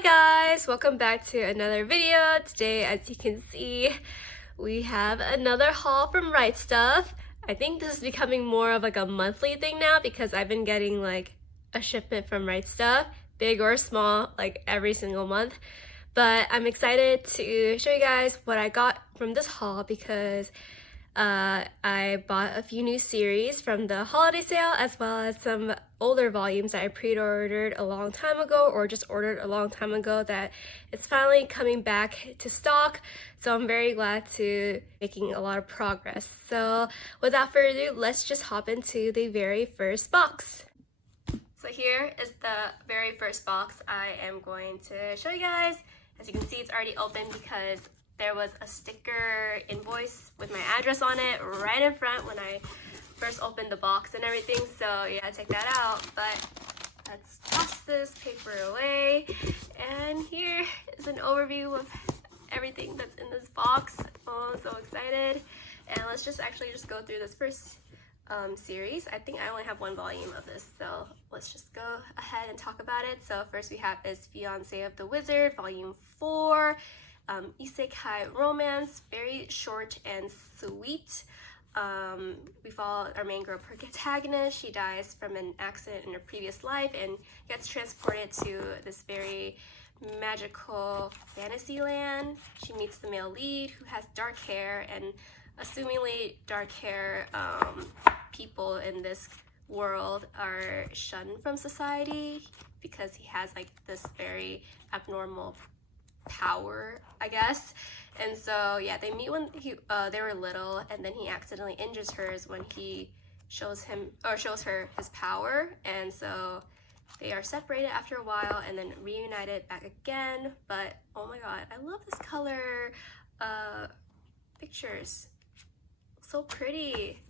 Hi guys, welcome back to another video. Today, as you can see, we have another haul from Right Stuff. I think this is becoming more of like a monthly thing now because I've been getting like a shipment from Right Stuff, big or small, like every single month. But I'm excited to show you guys what I got from this haul because I bought a few new series from the holiday sale as well as some older volumes that I pre-ordered a long time ago or just ordered a long time ago that it's finally coming back to stock. So I'm very glad to making a lot of progress. So without further ado, let's just hop into the very first box. So here is the very first box I am going to show you guys. As you can see, it's already open because there was a sticker invoice with my address on it right in front when I first opened the box and everything, so yeah, take that out. But let's toss this paper away, and here is an overview of everything that's in this box. Oh, I'm so excited. And let's just go through this first series. I think I only have one volume of this, so let's just go ahead and talk about it. So first we have is Fiancé of the Wizard, Volume 4. Isekai romance, very short and sweet. We follow our main girl protagonist. She dies from an accident in her previous life and gets transported to this very magical fantasy land. She meets the male lead who has dark hair, and assumingly dark hair people in this world are shunned from society because he has like this very abnormal power, I guess. And so yeah, they meet when they were little, and then he accidentally injures hers when he shows her his power, and so they are separated after a while and then reunited back again. But oh my god, I love this color pictures, so pretty.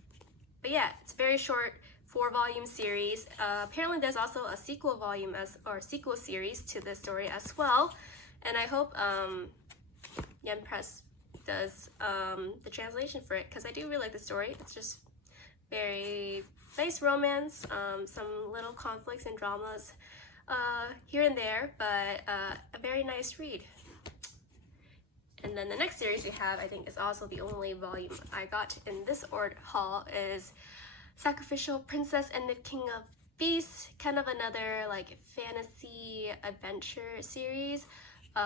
But yeah, it's very short, 4-volume series. Apparently there's also a sequel volume sequel series to this story as well. And I hope Empress does the translation for it, because I do really like the story. It's just very nice romance, some little conflicts and dramas here and there, but a very nice read. And then the next series we have, I think is also the only volume I got in this haul, is Sacrificial, Princess and the King of Beasts, kind of another like fantasy adventure series.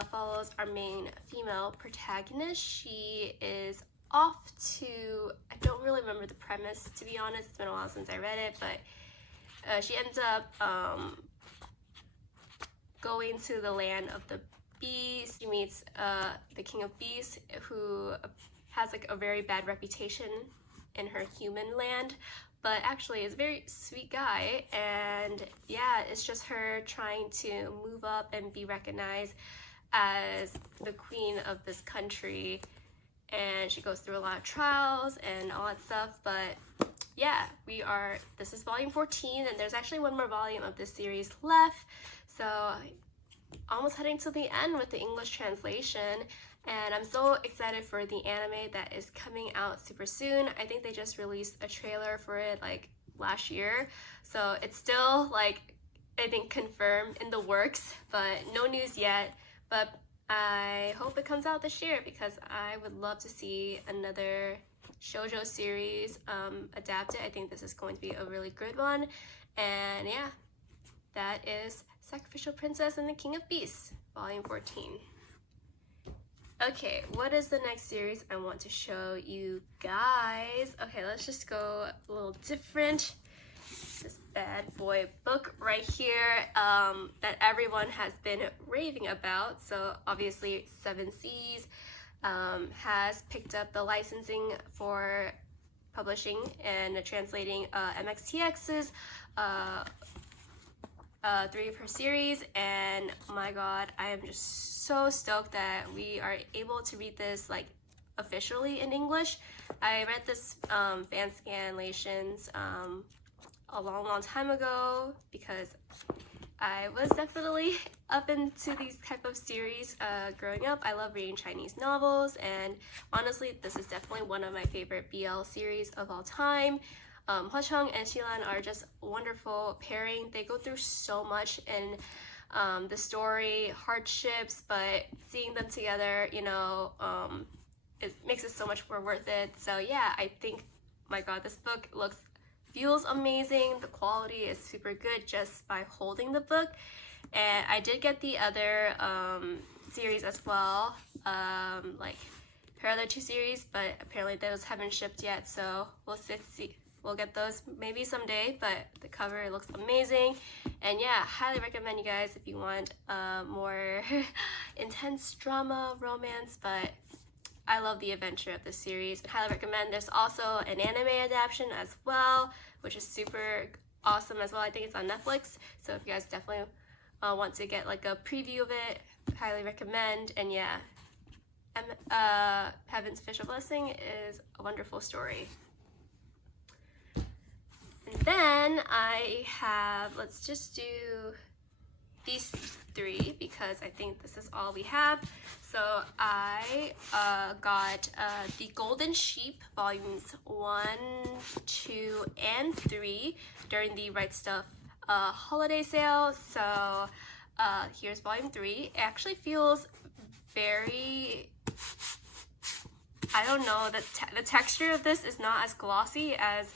Follows our main female protagonist. She is off to, I don't really remember the premise, to be honest. It's been a while since I read it, but she ends up going to the land of the beasts. She meets the King of Beasts, who has like a very bad reputation in her human land, but actually is a very sweet guy. And yeah, it's just her trying to move up and be recognized as the queen of this country, and she goes through a lot of trials and all that stuff. But yeah, this is volume 14, and there's actually one more volume of this series left, so almost heading to the end with the English translation. And I'm so excited for the anime that is coming out super soon. I think they just released a trailer for it like last year, so it's still like, I think, confirmed in the works, but no news yet. But I hope it comes out this year because I would love to see another Shoujo series adapted. I think this is going to be a really good one. And yeah, that is Sacrificial, Princess and the King of Beasts, Volume 14. Okay, what is the next series I want to show you guys? Okay, let's just go a little different. This bad boy book right here that everyone has been raving about. So obviously Seven Seas has picked up the licensing for publishing and translating MXTX's 3 of her series, and oh my god, I am just so stoked that we are able to read this like officially in English. I read this fan scanlations a long time ago because I was definitely up into these type of series growing up. I love reading Chinese novels, and honestly this is definitely one of my favorite BL series of all time. Hwa Chang and Shilan are just wonderful pairing. They go through so much in the story, hardships, but seeing them together, you know, it makes it so much more worth it. So yeah, I think, my god, this book feels amazing. The quality is super good just by holding the book. And I did get the other series as well, like her other 2 series, but apparently those haven't shipped yet, so we'll see. We'll get those maybe someday, but the cover looks amazing. And yeah, highly recommend you guys if you want more intense drama, romance, but I love the adventure of this series. Highly recommend. There's also an anime adaptation as well, which is super awesome as well. I think it's on Netflix, so if you guys definitely want to get like a preview of it, highly recommend. And yeah, Heaven's Official Blessing is a wonderful story. And then I have, let's just do these 3 because I think this is all we have. So I got the Golden Sheep volumes 1, 2, and 3 during the Right Stuff holiday sale. So here's volume 3. It actually feels very, I don't know, the texture of this is not as glossy as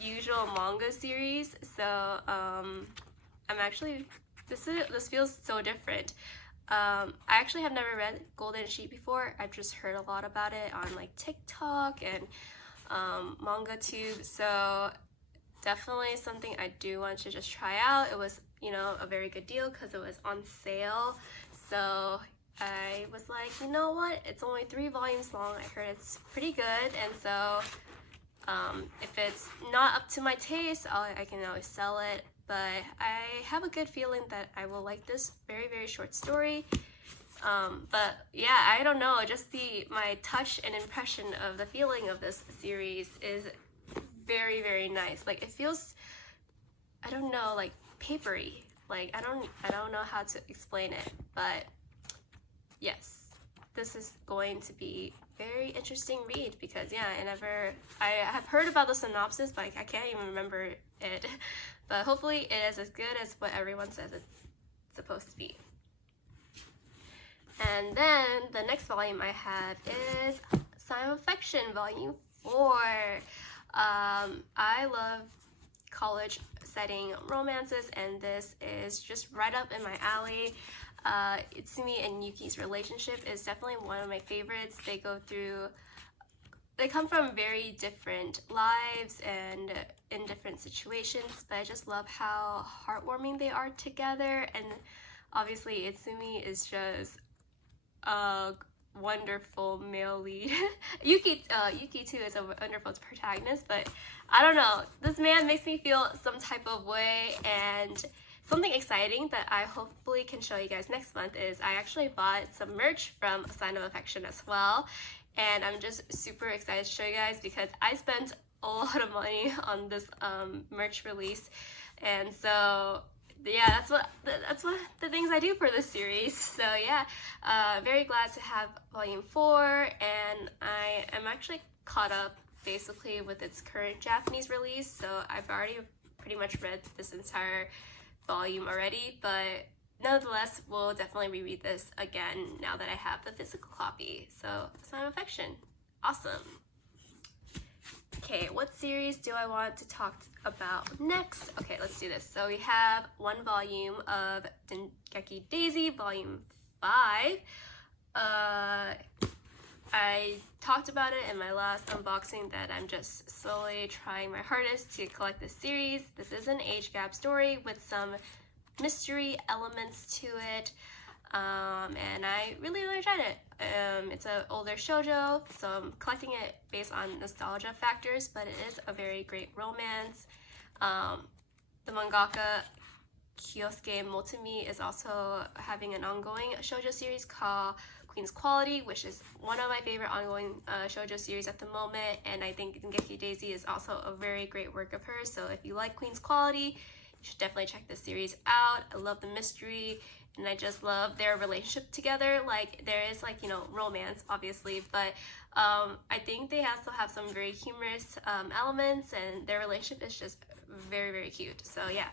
usual manga series. So I'm actually, this feels so different. I actually have never read Golden Sheep before. I've just heard a lot about it on like TikTok and manga tube. So definitely something I do want to just try out. It was, you know, a very good deal because it was on sale. So I was like, you know what? It's only 3 volumes long. I heard it's pretty good, and so if it's not up to my taste, I can always sell it. But I have a good feeling that I will like this very, very short story. But yeah, I don't know, just my touch and impression of the feeling of this series is very, very nice. Like, it feels, I don't know, like papery. Like, I don't know how to explain it, but yes, this is going to be very interesting read because yeah, I have heard about the synopsis, but I can't even remember it. But hopefully it is as good as what everyone says it's supposed to be. And then the next volume I have is Sign of Affection, volume 4. I love college setting romances, and this is just right up in my alley. Itsumi and Yuki's relationship is definitely one of my favorites. They come from very different lives and in different situations, but I just love how heartwarming they are together. And obviously Itsumi is just a wonderful male lead. Yuki too is a wonderful protagonist, but I don't know, this man makes me feel some type of way. And something exciting that I hopefully can show you guys next month is I actually bought some merch from Sign of Affection as well, and I'm just super excited to show you guys because I spent a lot of money on this merch release. And so yeah, that's what the things I do for this series. So yeah, very glad to have volume 4, and I am actually caught up basically with its current Japanese release, so I've already pretty much read this entire volume already, but nonetheless we'll definitely reread this again now that I have the physical copy. So Sign of Affection, awesome. Okay, what series do I want to talk about next? Okay, let's do this. So we have 1 volume of Dengeki Daisy, volume 5. I talked about it in my last unboxing that I'm just slowly trying my hardest to collect this series. This is an age gap story with some mystery elements to it, and I really enjoyed it. It's an older shoujo, so I'm collecting it based on nostalgia factors, but it is a very great romance. The mangaka Kyosuke Motumi is also having an ongoing shoujo series called Queen's Quality, which is one of my favorite ongoing shoujo series at the moment, and I think Dengeki Daisy is also a very great work of hers. So if you like Queen's Quality, you should definitely check this series out. I love the mystery, and I just love their relationship together. Like, there is, like, you know, romance obviously, but I think they also have some very humorous elements, and their relationship is just very, very cute. So yeah,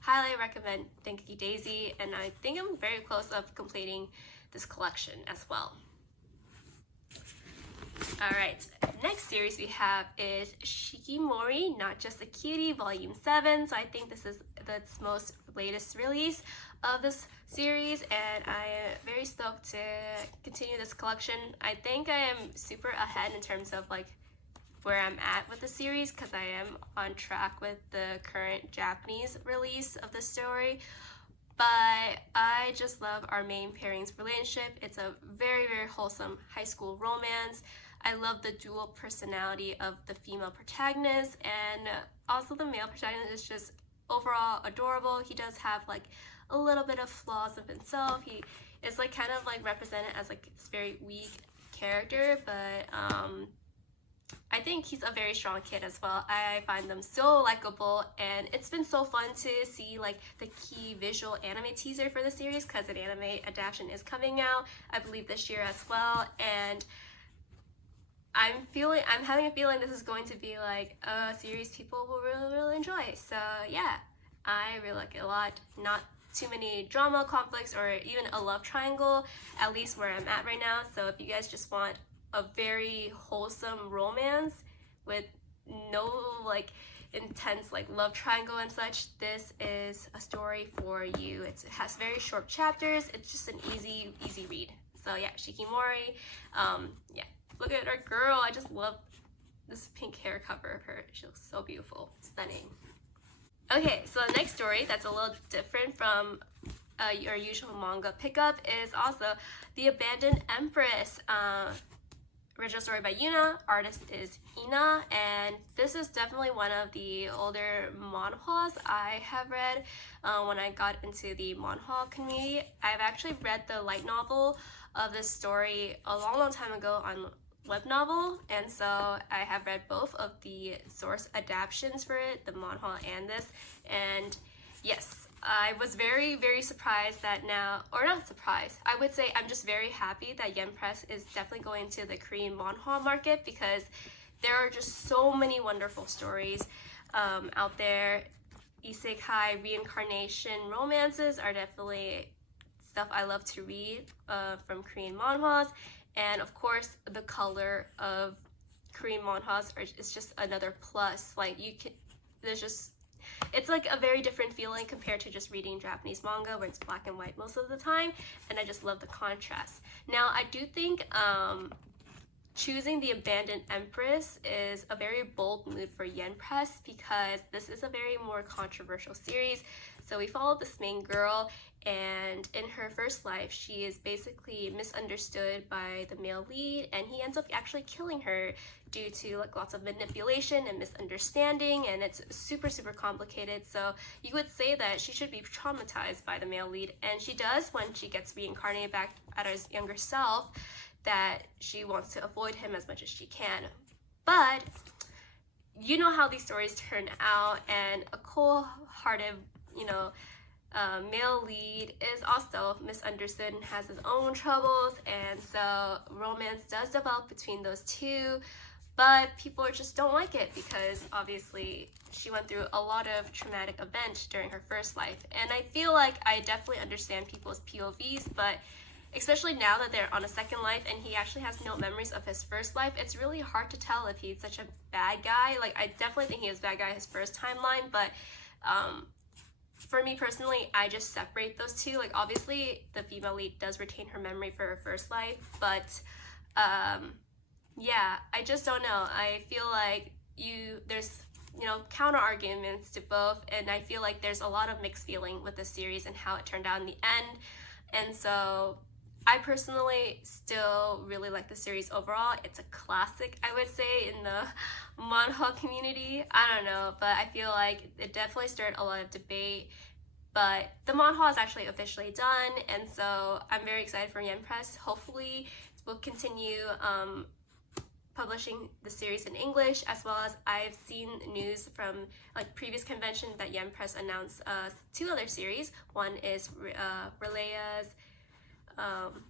highly recommend Dengeki Daisy, and I think I'm very close of completing this collection as well. Alright, next series we have is Shikimori, Not Just a Cutie, Volume 7. So I think this is the most latest release of this series, and I am very stoked to continue this collection. I think I am super ahead in terms of like where I'm at with the series, because I am on track with the current Japanese release of the story. But I just love our main pairings relationship. It's a very, very wholesome high school romance. I love the dual personality of the female protagonist, and also the male protagonist is just overall adorable. He does have like a little bit of flaws of himself. He is like kind of like represented as like this very weak character, but I think he's a very strong kid as well. I find them so likable, and it's been so fun to see like the key visual anime teaser for the series, because an anime adaptation is coming out, I believe this year as well, and I'm having a feeling this is going to be like a series people will really enjoy. So yeah, I really like it a lot. Not too many drama, conflicts, or even a love triangle, at least where I'm at right now. So if you guys just want a very wholesome romance with no like intense like love triangle and such, this is a story for you. It has very short chapters. It's just an easy read. So yeah, Shikimori. Yeah, look at our girl. I just love this pink hair cover of her. She looks so beautiful, stunning. Okay, so the next story that's a little different from your usual manga pickup is also The Abandoned Empress. Original story by Yuna, artist is Ina, and this is definitely one of the older manhwas I have read when I got into the manhwa community. I've actually read the light novel of this story a long time ago on web novel, and so I have read both of the source adaptations for it, the manhwa and this, and yes, I was very surprised that now, or not surprised, I would say I'm just very happy that Empress is definitely going to the Korean manhwa market, because there are just so many wonderful stories out there. Isekai reincarnation romances are definitely stuff I love to read from Korean manhwas, and of course the color of Korean manhwas is just another plus. Like it's like a very different feeling compared to just reading Japanese manga where it's black and white most of the time, and I just love the contrast. Now I do think choosing The Abandoned Empress is a very bold move for Empress, because this is a very more controversial series. So we follow this main girl, and in her first life she is basically misunderstood by the male lead, and he ends up actually killing her due to like lots of manipulation and misunderstanding, and it's super complicated. So you would say that she should be traumatized by the male lead, and she does when she gets reincarnated back at her younger self, that she wants to avoid him as much as she can. But you know how these stories turn out, and a cold-hearted, male lead is also misunderstood and has his own troubles, and so romance does develop between those two, but people just don't like it because obviously she went through a lot of traumatic events during her first life. And I feel like I definitely understand people's POVs, but especially now that they're on a second life and he actually has no memories of his first life, it's really hard to tell if he's such a bad guy. Like, I definitely think he was a bad guy his first timeline, but for me personally, I just separate those two. Like, obviously the female lead does retain her memory for her first life, but yeah, I just don't know. I feel like there's counter arguments to both, and I feel like there's a lot of mixed feeling with the series and how it turned out in the end. And so I personally still really like the series overall. It's a classic, I would say, in the manhwa community. I don't know, but I feel like it definitely stirred a lot of debate. But the manhwa is actually officially done, and so I'm very excited for Empress. Hopefully we'll continue publishing the series in English, as well as I've seen news from like previous convention that Empress announced 2 other series. One is Relaya's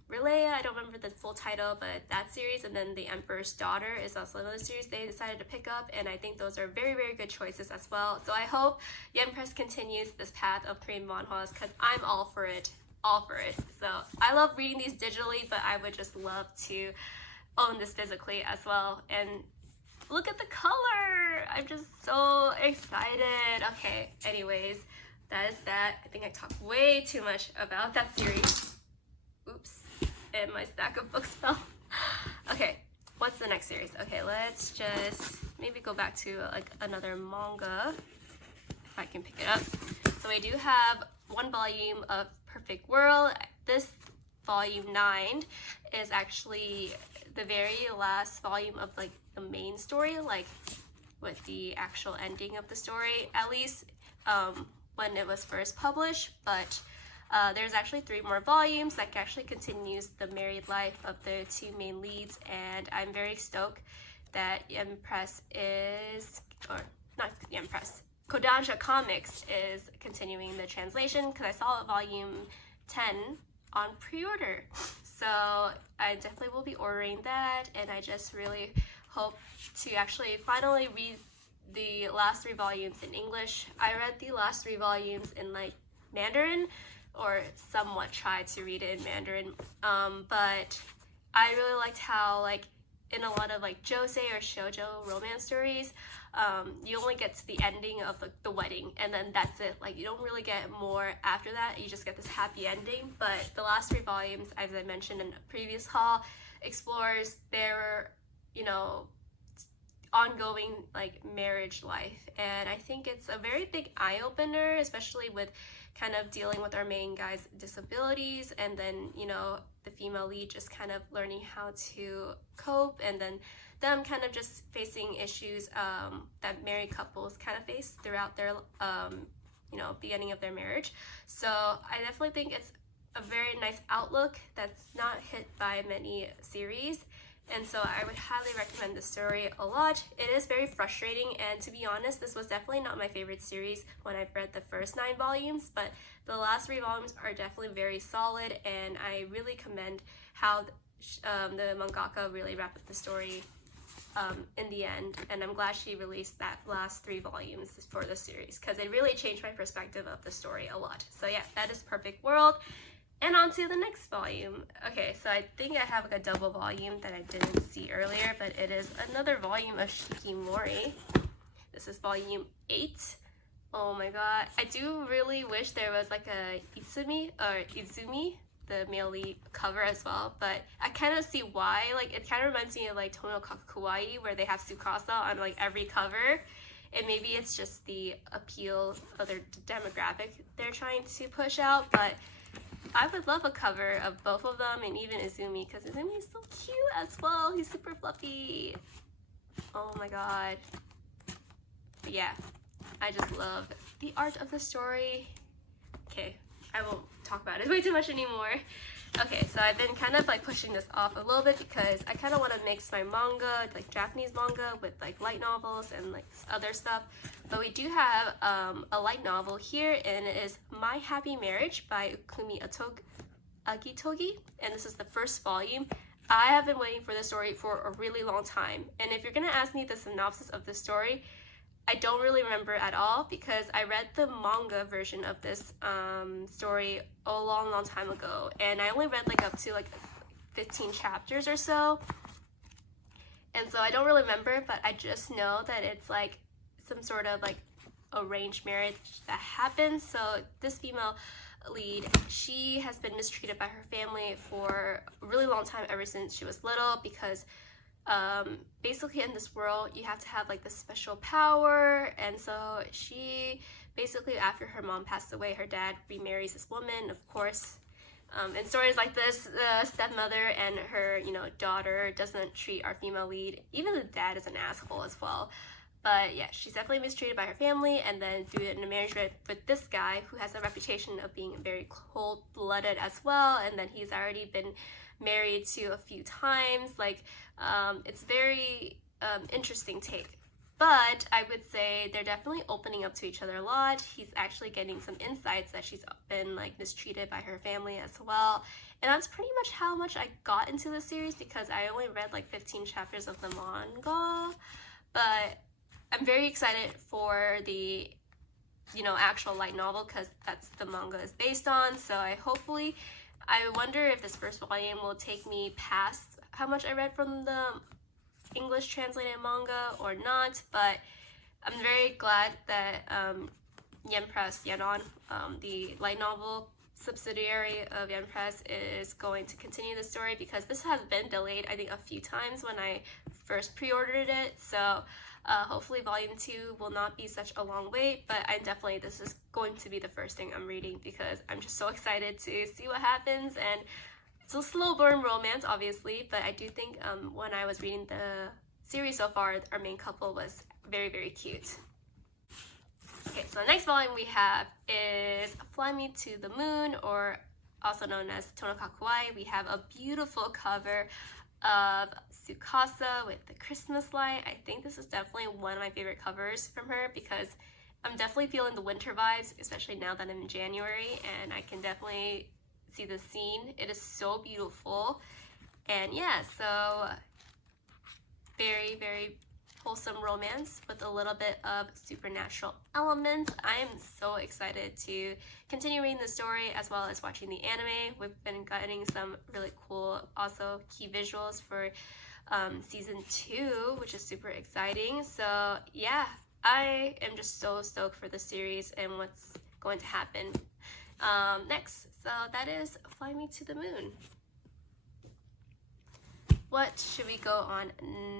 Relaya, I don't remember the full title, but that series, and then The Emperor's Daughter is also another series they decided to pick up, and I think those are very, very good choices as well. So I hope the Empress continues this path of Korean manhwas, because I'm all for it. So I love reading these digitally, but I would just love to own this physically as well. And look at the color! I'm just so excited. Okay, anyways, that is that. I think I talked way too much about that series. Oops, and my stack of books fell. Okay, what's the next series? Okay, let's just maybe go back to like another manga, if I can pick it up. So we do have one volume of Perfect World. This volume 9 is actually the very last volume of like the main story, like with the actual ending of the story, at least when it was first published. But there's actually 3 more volumes that actually continues the married life of the 2 main leads, and I'm very stoked that Empress is, or not the Empress, Kodansha Comics is continuing the translation, because I saw volume 10 on pre-order. So I definitely will be ordering that, and I just really hope to actually finally read the last 3 volumes in English. I read the last 3 volumes in like Mandarin, or somewhat tried to read it in Mandarin, but I really liked how like in a lot of like josei or shoujo romance stories, you only get to the ending of the wedding, and then that's it. Like you don't really get more after that. You just get this happy ending. But the last 3 volumes, as I mentioned in a previous haul, explores their, you know, ongoing like marriage life, and I think it's a very big eye-opener, especially with kind of dealing with our main guy's disabilities, and then, you know, the female lead just kind of learning how to cope, and then them kind of just facing issues that married couples kind of face throughout their you know, beginning of their marriage. So I definitely think it's a very nice outlook that's not hit by many series. And so I would highly recommend this story a lot. It is very frustrating, and to be honest, this was definitely not my favorite series when I've read the first 9 volumes, but the last 3 volumes are definitely very solid, and I really commend how the mangaka really wrapped up the story in the end, and I'm glad she released that last 3 volumes for the series, because it really changed my perspective of the story a lot. So yeah, that is Perfect World. And on to the next volume. Okay, so I think I have like a double volume that I didn't see earlier, but it is another volume of Shikimori. This is volume 8. Oh my god. I do really wish there was like a Izumi, the male lead cover as well, but I kind of see why. Like it kind of reminds me of like Kawaii, where they have Tsukasa on like every cover. And maybe it's just the appeal of their demographic they're trying to push out, but I would love a cover of both of them, and even Izumi, because Izumi is so cute as well. He's super fluffy. Oh my god. But yeah, I just love the art of the story. Okay, I won't talk about it way too much anymore. Okay, so I've been kind of like pushing this off a little bit because I kind of want to mix my manga, like Japanese manga, with like light novels and like other stuff. But we do have a light novel here, and it is My Happy Marriage by Ukumi Agitogi, and this is the first volume. I have been waiting for this story for a really long time, and if you're gonna ask me the synopsis of the story, I don't really remember at all, because I read the manga version of this story a long time ago, and I only read like up to like 15 chapters or so, and so I don't really remember, but I just know that it's like some sort of like arranged marriage that happens. So this female lead, she has been mistreated by her family for a really long time, ever since she was little, because basically in this world you have to have like this special power, and so she basically, after her mom passed away, her dad remarries this woman, of course. In stories like this, the stepmother and her, you know, daughter doesn't treat our female lead. Even the dad is an asshole as well. But yeah, she's definitely mistreated by her family, and then through a marriage with this guy who has a reputation of being very cold-blooded as well, and then he's already been married to a few times. Like, it's very interesting take. But I would say they're definitely opening up to each other a lot. He's actually getting some insights that she's been like mistreated by her family as well. And that's pretty much how much I got into the series, because I only read like 15 chapters of the manga. But I'm very excited for the, you know, actual light novel, because that's the manga is based on. So I wonder if this first volume will take me past how much I read from the English translated manga or not. But I'm very glad that Empress, the light novel subsidiary of Empress, is going to continue the story, because this has been delayed, I think, a few times when I first pre-ordered it. So hopefully volume 2 will not be such a long wait, but this is going to be the first thing I'm reading, because I'm just so excited to see what happens. And it's a slow burn romance, obviously, but I do think when I was reading the series so far, our main couple was very, very cute. Okay, so the next volume we have is Fly Me to the Moon, or also known as Kawaii. We have a beautiful cover of Tsukasa with the Christmas light. I think this is definitely one of my favorite covers from her, because I'm definitely feeling the winter vibes, especially now that I'm in January, and I can definitely see the scene. It is so beautiful. And yeah, so very, very wholesome romance with a little bit of supernatural elements. I am so excited to continue reading the story as well as watching the anime. We've been getting some really cool, also key visuals for season 2, which is super exciting. So yeah, I am just so stoked for the series and what's going to happen next. So that is Fly Me to the Moon. What should we go on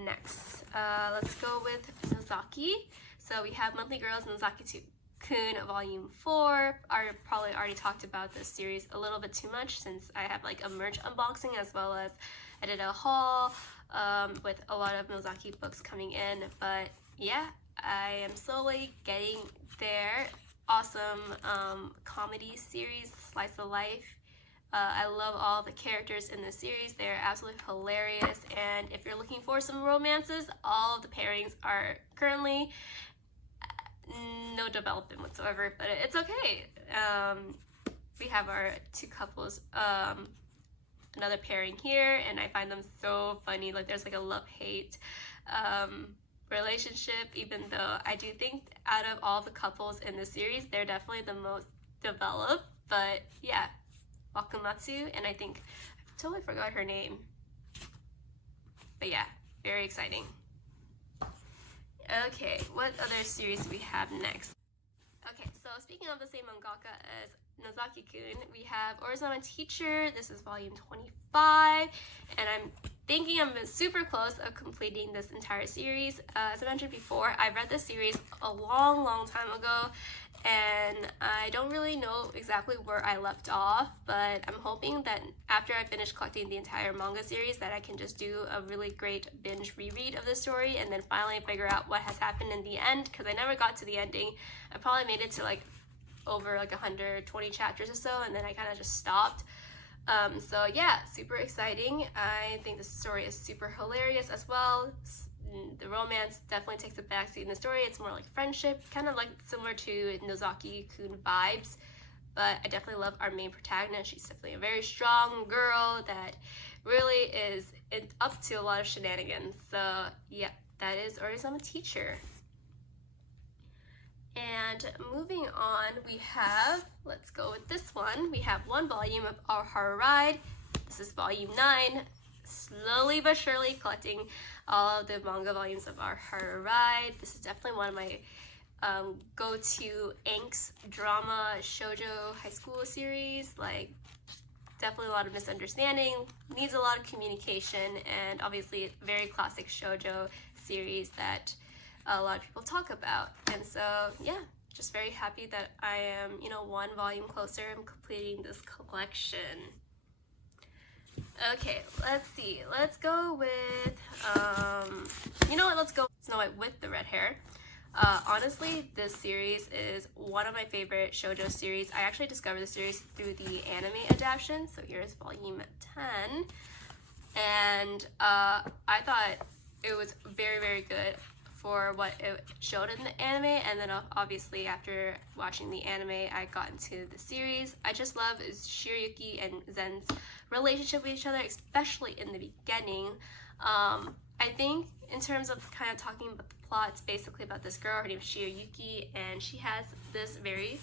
next? Let's go with Nozaki. So we have Monthly Girls Nozaki-kun Volume 4. I probably already talked about this series a little bit too much, since I have like a merch unboxing, as well as I did a haul with a lot of Nozaki books coming in. But yeah, I am slowly getting there. Awesome comedy series, slice of life. I love all the characters in the series. They're absolutely hilarious, and if you're looking for some romances, all of the pairings are currently no development whatsoever, but it's okay. We have our two couples, another pairing here, and I find them so funny. Like, there's like a love-hate relationship, even though I do think out of all the couples in the series, they're definitely the most developed. But yeah, Wakamatsu, and I think I totally forgot her name, but yeah, very exciting. Okay, what other series do we have next? Okay, so speaking of the same mangaka as Nozaki-kun, we have Orizama Teacher. This is volume 25, and I'm thinking I'm super close of completing this entire series. As I mentioned before, I read this series a long time ago, and I don't really know exactly where I left off, but I'm hoping that after I finish collecting the entire manga series, that I can just do a really great binge reread of the story, and then finally figure out what has happened in the end, because I never got to the ending. I probably made it to like over like 120 chapters or so, and then I kind of just stopped. So yeah, super exciting. I think the story is super hilarious as well. The romance definitely takes a backseat in the story. It's more like friendship, kind of like similar to Nozaki-kun vibes, but I definitely love our main protagonist. She's definitely a very strong girl that really is up to a lot of shenanigans. So yeah, that is Orizama Teacher. And moving on, we have, let's go with this one. We have one volume of Our Horror Ride. This is volume 9. Slowly but surely collecting all of the manga volumes of Our Horror Ride. This is definitely one of my go-to angst drama shoujo high school series. Like, definitely a lot of misunderstanding, needs a lot of communication, and obviously a very classic shoujo series that a lot of people talk about. And so yeah, just very happy that I am, one volume closer in completing this collection. Okay, let's see. Let's go with, let's go Snow White with the red hair. Honestly, this series is one of my favorite shoujo series. I actually discovered the series through the anime adaptation. So here's volume 10. And I thought it was very good for what it showed in the anime, and then obviously after watching the anime, I got into the series. I just love Shirayuki and Zen's relationship with each other, especially in the beginning. I think in terms of kind of talking about the plot, it's basically about this girl. Her name is Shirayuki, and she has this very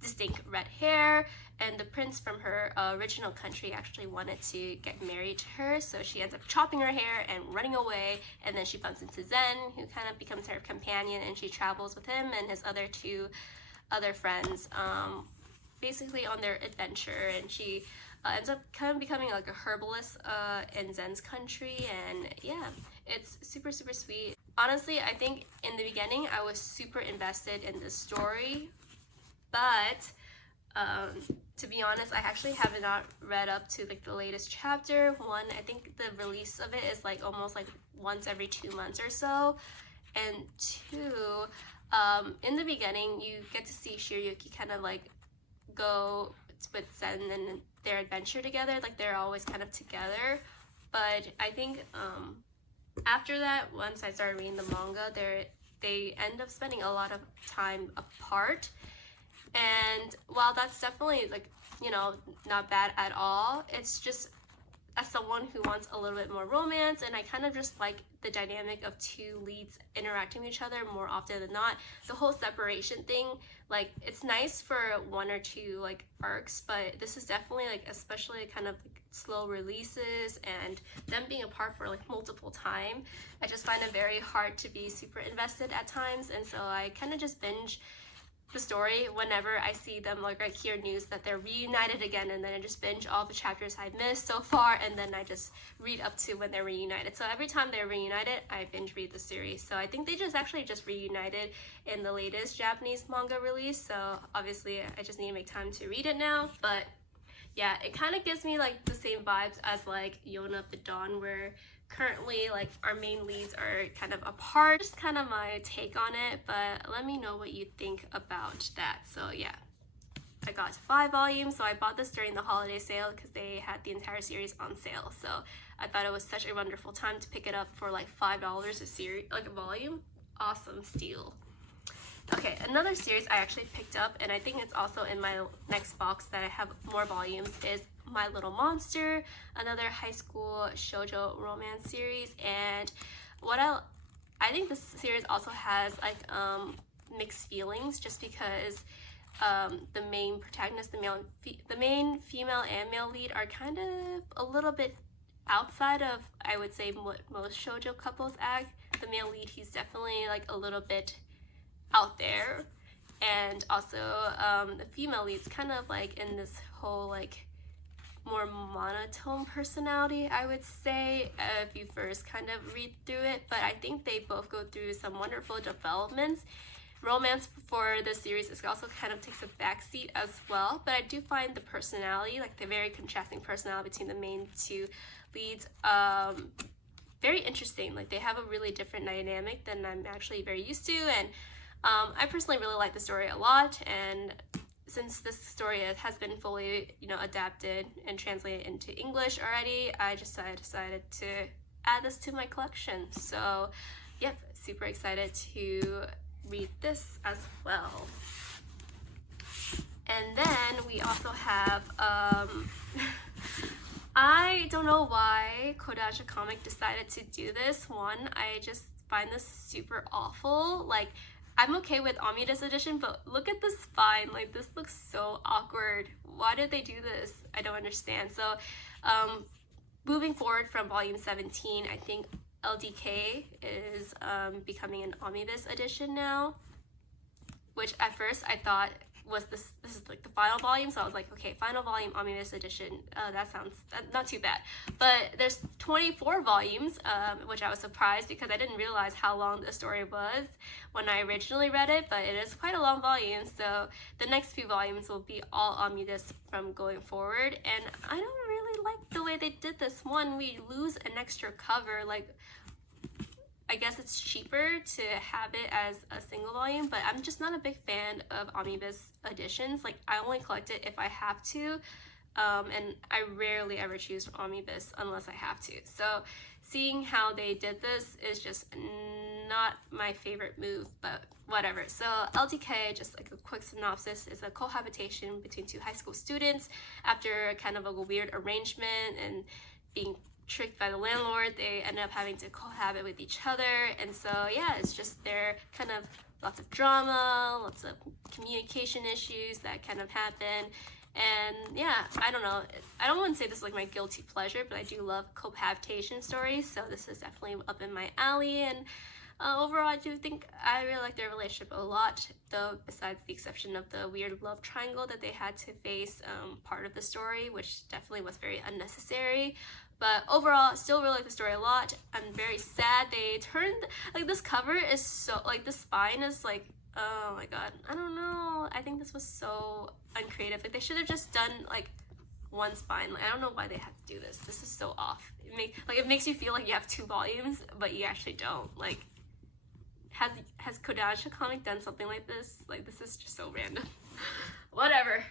distinct red hair, and the prince from her original country actually wanted to get married to her, so she ends up chopping her hair and running away, and then she bumps into Zen, who kind of becomes her companion, and she travels with him and his other friends basically on their adventure, and she ends up kind of becoming like a herbalist in Zen's country, and yeah, it's super sweet. Honestly, I think in the beginning I was super invested in the story, but to be honest, I actually have not read up to like the latest chapter. One, I think the release of it is like almost like once every 2 months or so, and two, in the beginning you get to see Shirayuki kind of like go with Zen and their adventure together, like they're always kind of together. But I think after that, once I started reading the manga, they end up spending a lot of time apart. And while that's definitely like, you know, not bad at all, it's just as someone who wants a little bit more romance, and I kind of just like the dynamic of two leads interacting with each other more often than not. The whole separation thing, like it's nice for 1 or 2 like arcs, but this is definitely like, especially kind of like slow releases and them being apart for like multiple time, I just find it very hard to be super invested at times, and so I kind of just binge the story whenever I see them, like I hear news that they're reunited again, and then I just binge all the chapters I've missed so far, and then I just read up to when they're reunited. So every time they're reunited, I binge read the series. So I think they actually just reunited in the latest Japanese manga release, so obviously I just need to make time to read it now. But yeah, it kind of gives me like the same vibes as like Yuna the Dawn, where currently like our main leads are kind of apart. Just kind of my take on it, but let me know what you think about that. So yeah, I got 5 volumes, so I bought this during the holiday sale because they had the entire series on sale, so I thought it was such a wonderful time to pick it up for like $5 a series, like a volume. Awesome steal. Okay, another series I actually picked up, and I think it's also in my next box that I have more volumes, is My Little Monster, another high school shoujo romance series. And what I think this series also has like mixed feelings, just because the main protagonist, the main female and male lead are kind of a little bit outside of, I would say, what most shoujo couples act. The male lead, he's definitely like a little bit out there, and also the female lead's kind of like in this whole like more monotone personality, I would say, if you first kind of read through it. But I think they both go through some wonderful developments. Romance for this series is also kind of takes a backseat as well, but I do find the personality, like the very contrasting personality between the main 2 leads, very interesting. Like they have a really different dynamic than I'm actually very used to, and I personally really like the story a lot. And since this story has been fully, you know, adapted and translated into English already, I decided to add this to my collection. So yep, super excited to read this as well. And then we also have I don't know why Kodansha Comic decided to do this one. I just find this super awful. Like, I'm okay with Omnibus edition, but look at the spine. Like, this looks so awkward. Why did they do this? I don't understand. So moving forward from volume 17, I think LDK is becoming an Omnibus edition now, which at first I thought was this is like the final volume, so I was like, okay, final volume Omnibus edition, that sounds not too bad. But there's 24 volumes, which I was surprised because I didn't realize how long the story was when I originally read it, but it is quite a long volume, so the next few volumes will be all Omnibus from going forward. And I don't really like the way they did this one. We lose an extra cover. Like, I guess it's cheaper to have it as a single volume, but I'm just not a big fan of omnibus editions. Like, I only collect it if I have to, and I rarely ever choose from omnibus unless I have to. So seeing how they did this is just not my favorite move, but whatever. So LDK, just like a quick synopsis, is a cohabitation between two high school students. After kind of a weird arrangement and being tricked by the landlord, they end up having to cohabit with each other. And so yeah, it's just their kind of lots of drama, lots of communication issues that kind of happen. And yeah, I don't know, I don't want to say this is like my guilty pleasure, but I do love cohabitation stories, so this is definitely up in my alley. And overall, I do think I really like their relationship a lot, though besides the exception of the weird love triangle that they had to face part of the story, which definitely was very unnecessary. But overall, still really like the story a lot. I'm very sad they turned, like, this cover is so, like, the spine is like, oh my god, I don't know, I think this was so uncreative. Like, they should have just done like one spine. Like, I don't know why they had to do this. This is so off. It makes you feel like you have 2 volumes, but you actually don't. Like, has Kodansha comic done something like this? Like, this is just so random. Whatever,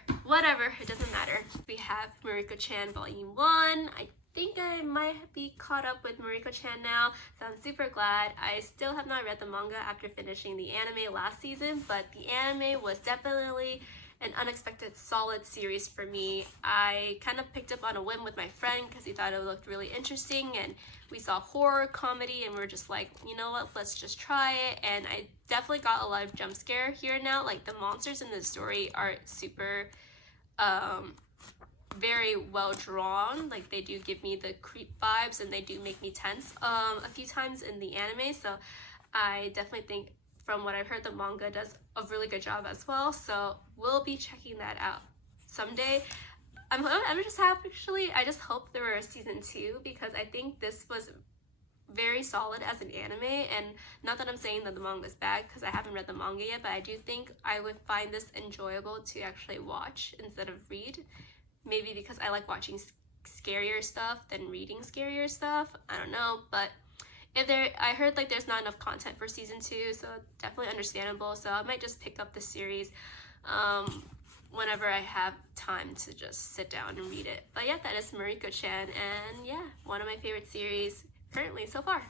it doesn't matter. We have Mieruko-chan Volume 1. I think I might be caught up with Mieruko-chan now, so I'm super glad. I still have not read the manga after finishing the anime last season, but the anime was definitely an unexpected solid series for me. I kind of picked up on a whim with my friend because he thought it looked really interesting, and we saw horror comedy and we were just like, you know what, let's just try it. And I definitely got a lot of jump scare here and now. Like, the monsters in the story are super very well drawn. Like, they do give me the creep vibes and they do make me tense a few times in the anime, so I definitely think, from what I've heard, the manga does a really good job as well, so we'll be checking that out someday. I'm just happy, actually, I just hope there were a season 2, because I think this was very solid as an anime. And not that I'm saying that the manga is bad, because I haven't read the manga yet, but I do think I would find this enjoyable to actually watch instead of read. Maybe because I like watching scarier stuff than reading scarier stuff, I don't know. But I heard like there's not enough content for season 2, so definitely understandable. So I might just pick up the series whenever I have time to just sit down and read it. But yeah, that is Mieruko-chan, and yeah, one of my favorite series currently so far.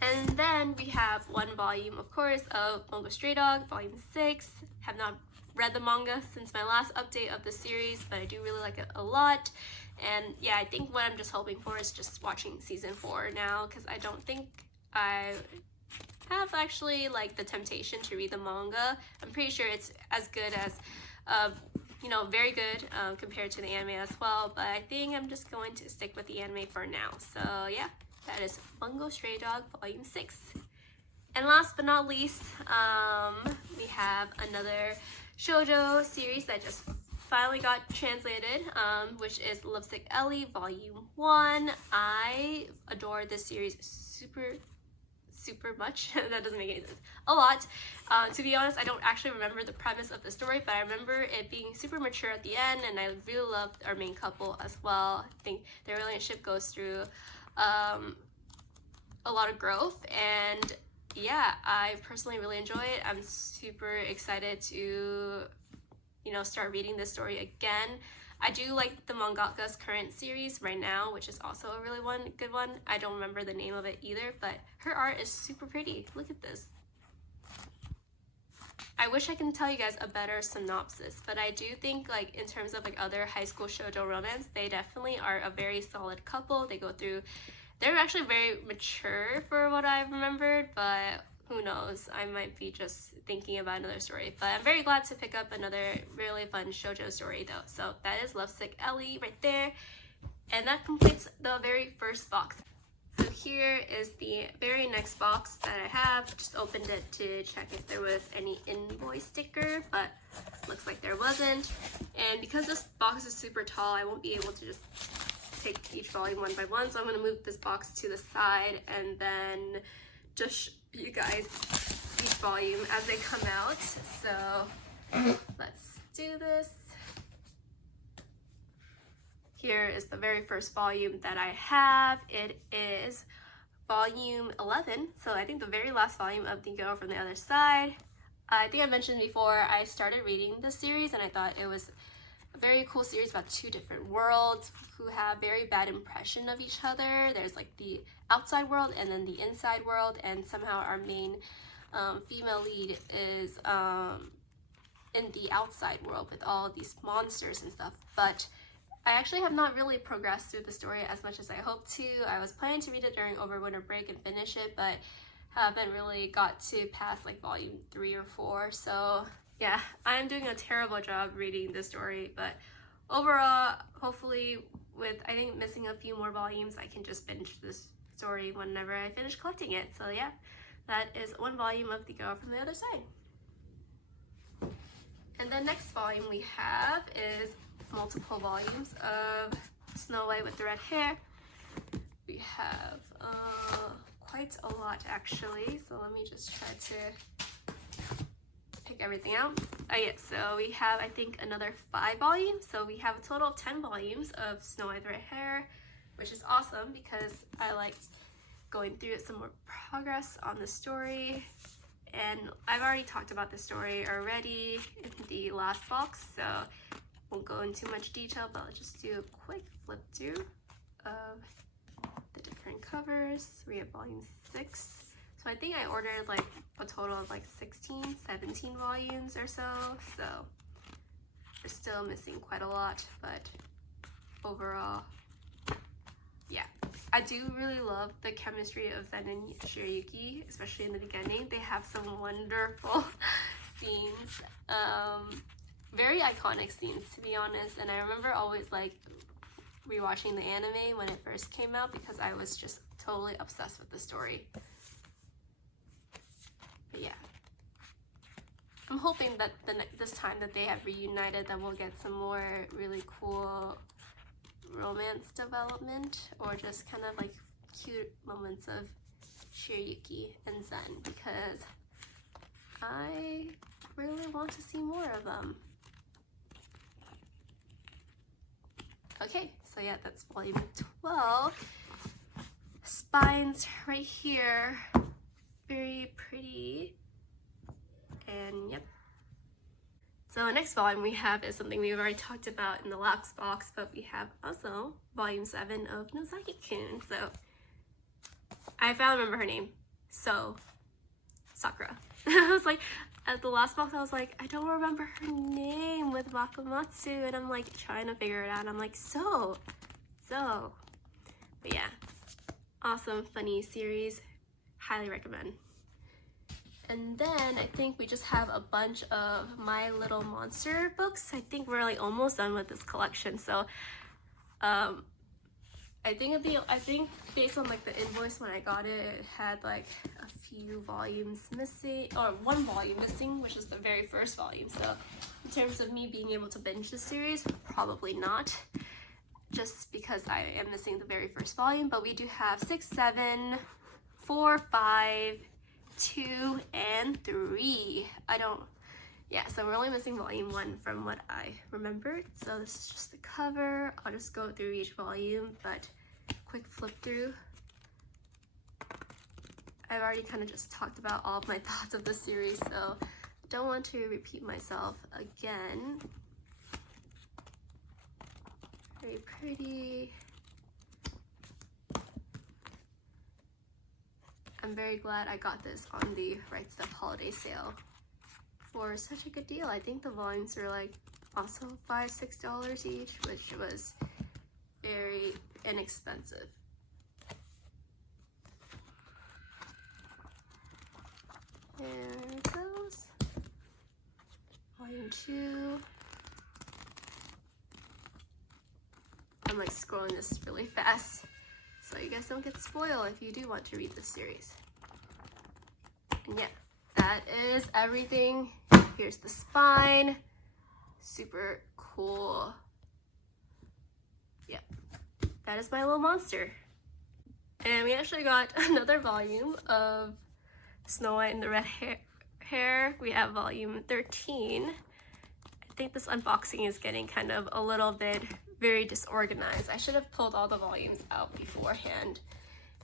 And then we have one volume, of course, of Bungo Stray Dog, Volume 6. Have not read the manga since my last update of the series, but I do really like it a lot. And yeah, I think what I'm just hoping for is just watching season 4 now, because I don't think I have actually like the temptation to read the manga. I'm pretty sure it's as good as, you know, very good compared to the anime as well, but I think I'm just going to stick with the anime for now. So yeah, that is Bungo Stray Dog Volume 6. And last but not least, we have another shoujo series that just finally got translated, which is Lipstick Ellie Volume 1. I adore this series super much. That doesn't make any sense. A lot. To be honest, I don't actually remember the premise of the story, but I remember it being super mature at the end, and I really loved our main couple as well. I think their relationship goes through a lot of growth, and yeah, I personally really enjoy it. I'm super excited to, you know, start reading this story again. I do like the mangaka's current series right now, which is also a really good one. I don't remember the name of it either, but her art is super pretty. Look at this. I wish I can tell you guys a better synopsis, but I do think, like, in terms of like other high school shoujo romance, they definitely are a very solid couple. They're actually very mature for what I've remembered, but who knows, I might be just thinking about another story. But I'm very glad to pick up another really fun shoujo story though. So that is Lovesick Ellie right there, and that completes the very first box. So here is the very next box that I have. Just opened it to check if there was any invoice sticker, but looks like there wasn't. And because this box is super tall, I won't be able to just take each volume one by one, so I'm going to move this box to the side and then just show you guys each volume as they come out. So let's do this. Here is the very first volume that I have. It is volume 11, so I think the very last volume of The Girl from the Other Side. I think I mentioned before I started reading this series and I thought it was a very cool series about two different worlds who have very bad impression of each other. There's like the outside world and then the inside world, and somehow our main female lead is in the outside world with all these monsters and stuff. But I actually have not really progressed through the story as much as I hoped to. I was planning to read it during winter break and finish it, but haven't really got to past like volume 3 or 4. So yeah, I'm doing a terrible job reading the story, but overall, hopefully with, I think, missing a few more volumes, I can just binge this story whenever I finish collecting it. So yeah, that is one volume of The Girl from the Other Side. And the next volume we have is multiple volumes of Snow White with the Red Hair. We have quite a lot actually, so let me just try to pick everything out. Oh yeah, so we have, I think, another 5 volumes, so we have a total of 10 volumes of Snow White with the Red Hair, which is awesome because I liked going through some more progress on the story. And I've already talked about the story already in the last box, so won't go into much detail, but I'll just do a quick flip through of the different covers. We have volume 6. So I think I ordered like a total of like 16, 17 volumes or so. So we're still missing quite a lot, but overall, yeah. I do really love the chemistry of Zen and Shirayuki, especially in the beginning. They have some wonderful scenes, very iconic scenes to be honest. And I remember always like rewatching the anime when it first came out because I was just totally obsessed with the story. But yeah, I'm hoping that this time that they have reunited, that we'll get some more really cool romance development, or just kind of like cute moments of Shirayuki and Zen, because I really want to see more of them. Okay, so yeah, that's volume 12. Spines right here, very pretty, and yep. So the next volume we have is something we've already talked about in the last box, but we have also volume 7 of Nozaki-kun. So I finally remember her name. So Sakura. I was like, at the last box I was like, I don't remember her name with Wakamatsu, and I'm like trying to figure it out. And I'm like, so. But yeah, awesome, funny series. Highly recommend. And then I think we just have a bunch of My Little Monster books. I think we're like almost done with this collection. So I think based on like the invoice when I got it, it had like a few volumes missing, or 1 volume missing, which is the very first volume. So in terms of me being able to binge the series, probably not, just because I am missing the very first volume. But we do have 6, 7, 4, 5, 2, and 3. So we're only missing volume 1 from what I remembered. So this is just the cover. I'll just go through each volume, but quick flip through. I've already kind of just talked about all of my thoughts of the series, so don't want to repeat myself again. Very pretty. I'm very glad I got this on the Right Stuff holiday sale for such a good deal. I think the volumes were like also $5, $6 each, which was very inexpensive. There it goes. Volume 2. I'm like scrolling this really fast, so you guys don't get spoiled if you do want to read this series. And yeah, that is everything. Here's the spine. Super cool. Yeah, that is My Little Monster. And we actually got another volume of Snow White and the Red Hair. We have volume 13. I think this unboxing is getting kind of a little bit very disorganized. I should have pulled all the volumes out beforehand.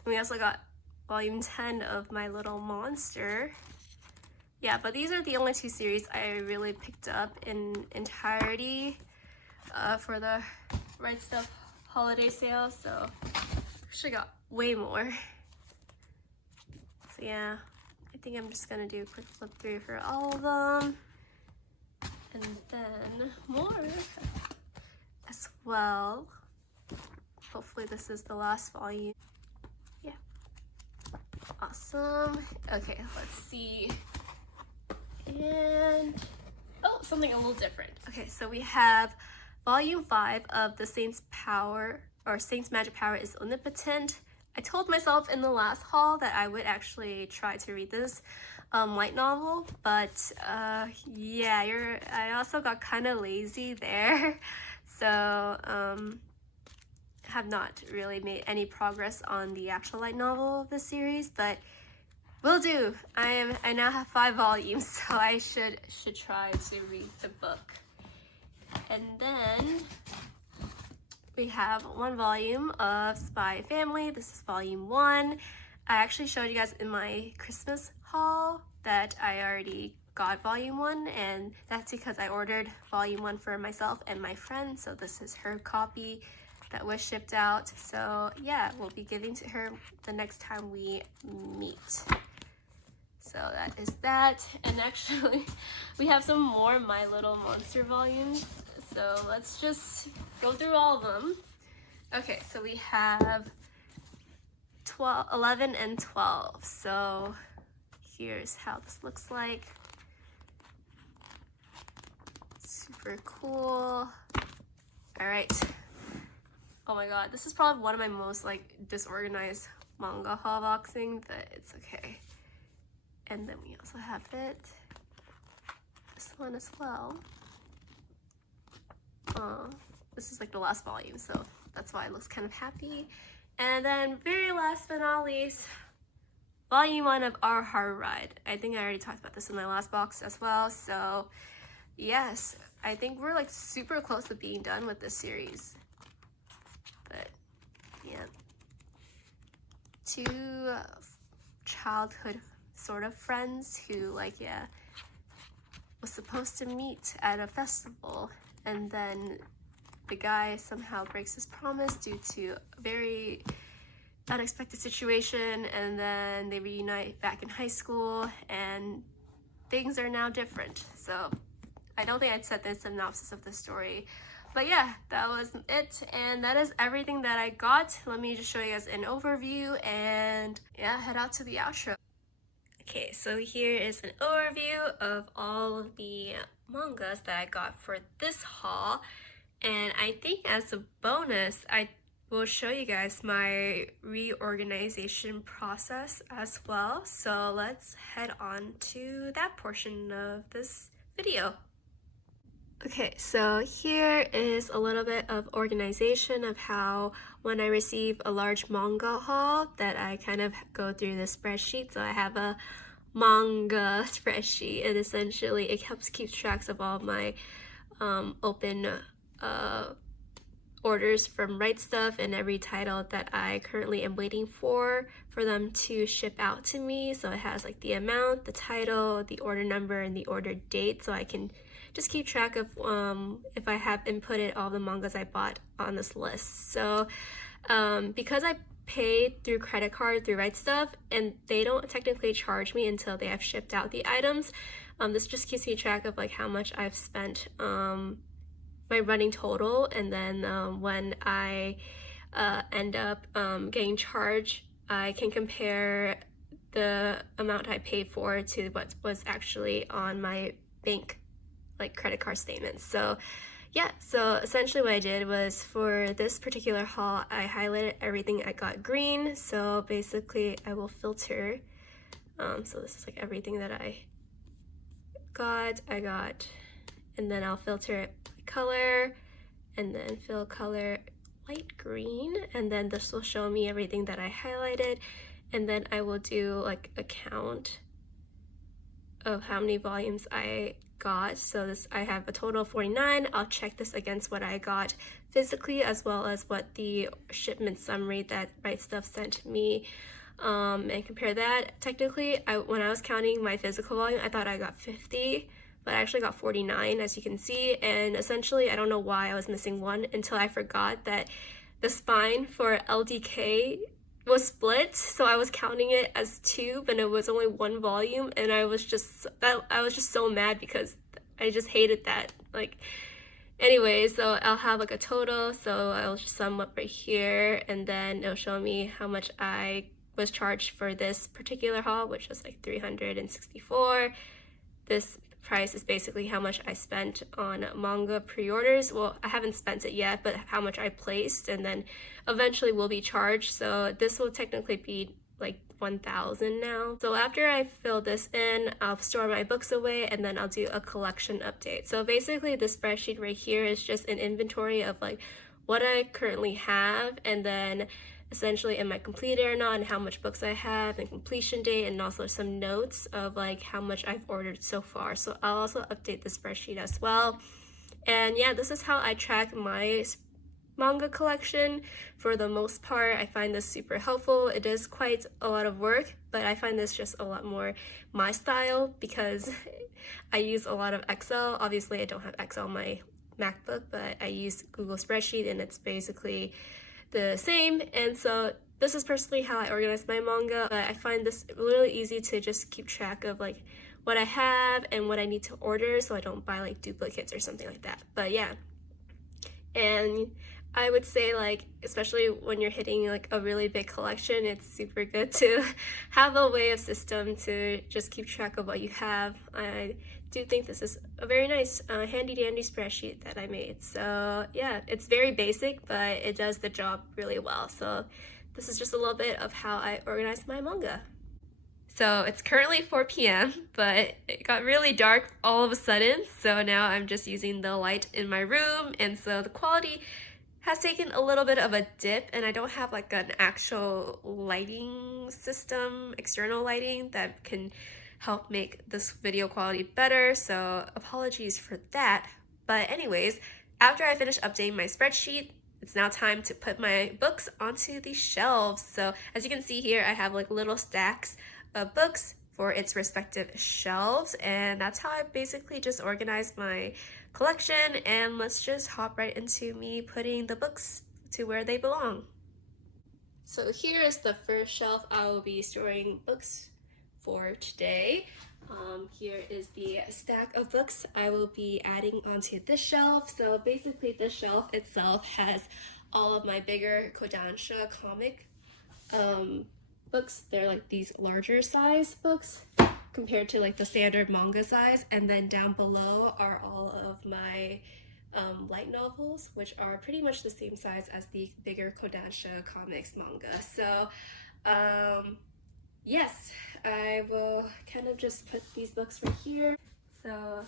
And we also got volume 10 of My Little Monster. Yeah, but these are the only 2 series I really picked up in entirety. for the Right Stuff holiday sale, so actually got way more. So yeah, I think I'm just gonna do a quick flip through for all of them, and then more as well. Hopefully this is the last volume. Yeah, awesome. Okay, let's see. And oh, something a little different. Okay, so we have volume 5 of the Saint's Power, or Saint's Magic Power is Omnipotent. I told myself in the last haul that I would actually try to read this light novel, but yeah, I also got kind of lazy there, so have not really made any progress on the actual light novel of the series, but will do. I now have 5 volumes, so I should try to read the book. And then we have 1 volume of Spy Family. This is volume 1. I actually showed you guys in my Christmas haul that I already got volume 1, and that's because I ordered volume 1 for myself and my friend, so this is her copy that was shipped out. So yeah, we'll be giving to her the next time we meet. So that is that. And actually we have some more My Little Monster volumes, so let's just go through all of them. Okay, so we have 11 and 12. So here's how this looks like. Super cool. All right. Oh my god, this is probably one of my most like disorganized manga haul boxing, but it's okay. And then we also have this one as well. This is like the last volume, so that's why it looks kind of happy. And then very last but not least, volume 1 of Our Hard Ride. I think I already talked about this in my last box as well, so yes, I think we're like super close to being done with this series. But yeah, 2 childhood sort of friends who was supposed to meet at a festival, and then the guy somehow breaks his promise due to a very unexpected situation, and then they reunite back in high school and things are now different. So I don't think I'd said the synopsis of the story. But yeah, that was it, and that is everything that I got. Let me just show you guys an overview and yeah, head out to the outro. Okay, so here is an overview of all of the mangas that I got for this haul, and I think as a bonus, I will show you guys my reorganization process as well. So let's head on to that portion of this video. Okay, so here is a little bit of organization of how when I receive a large manga haul that I kind of go through the spreadsheet. So I have a manga spreadsheet, and essentially it helps keep tracks of all my open orders from Right Stuff and every title that I currently am waiting for them to ship out to me. So it has like the amount, the title, the order number, and the order date, so I can just keep track of if I have inputted all the mangas I bought on this list. So because I paid through credit card through Right Stuff, and they don't technically charge me until they have shipped out the items, this just keeps me track of like how much I've spent, my running total, and then when I end up getting charged, I can compare the amount I paid for to what was actually on my bank like credit card statements. So yeah, so essentially what I did was for this particular haul, I highlighted everything I got green. So basically I will filter, so this is like everything that I got, and then I'll filter it by color, and then fill color light green, and then this will show me everything that I highlighted, and then I will do like a count of how many volumes I got. So this, I have a total of 49. I'll check this against what I got physically, as well as what the shipment summary that Right Stuff sent me, and compare that. Technically, when I was counting my physical volume, I thought I got 50, but I actually got 49, as you can see. And essentially, I don't know why I was missing one until I forgot that the spine for LDK was split, so I was counting it as 2, but it was only 1 volume, and I was just so mad because I just hated that. Like, anyway, so I'll have like a total, so I'll just sum up right here, and then it'll show me how much I was charged for this particular haul, which was like 364. This price is basically how much I spent on manga pre-orders. Well, I haven't spent it yet, but how much I placed, and then eventually will be charged. So this will technically be like 1,000 now. So after I fill this in, I'll store my books away, and then I'll do a collection update. So basically this spreadsheet right here is just an inventory of like what I currently have, and then essentially am I completed or not, and how much books I have, and completion date, and also some notes of like how much I've ordered so far. So I'll also update the spreadsheet as well. And yeah, this is how I track my manga collection for the most part. I find this super helpful. It is quite a lot of work, but I find this just a lot more my style because I use a lot of Excel. Obviously I don't have Excel on my MacBook, but I use Google Spreadsheet, and it's basically the same. And so this is personally how I organize my manga. But I find this really easy to just keep track of like what I have and what I need to order, so I don't buy like duplicates or something like that. But yeah, and I would say like, especially when you're hitting like a really big collection, it's super good to have a way of system to just keep track of what you have. I do think this is a very nice handy dandy spreadsheet that I made. So yeah, it's very basic, but it does the job really well. So this is just a little bit of how I organize my manga. So it's currently 4 p.m., but it got really dark all of a sudden. So now I'm just using the light in my room, and so the quality has taken a little bit of a dip, and I don't have like an actual lighting system, external lighting that can help make this video quality better, so apologies for that. But anyways, after I finish updating my spreadsheet, it's now time to put my books onto the shelves. So as you can see here, I have like little stacks of books for its respective shelves, and that's how I basically just organize my collection. And let's just hop right into me putting the books to where they belong. So here is the first shelf I will be storing books for today. Here is the stack of books I will be adding onto this shelf. So basically this shelf itself has all of my bigger Kodansha comic books. They're like these larger size books compared to like the standard manga size, and then down below are all of my light novels, which are pretty much the same size as the bigger Kodansha comics manga. So yes, I will kind of just put these books right here. So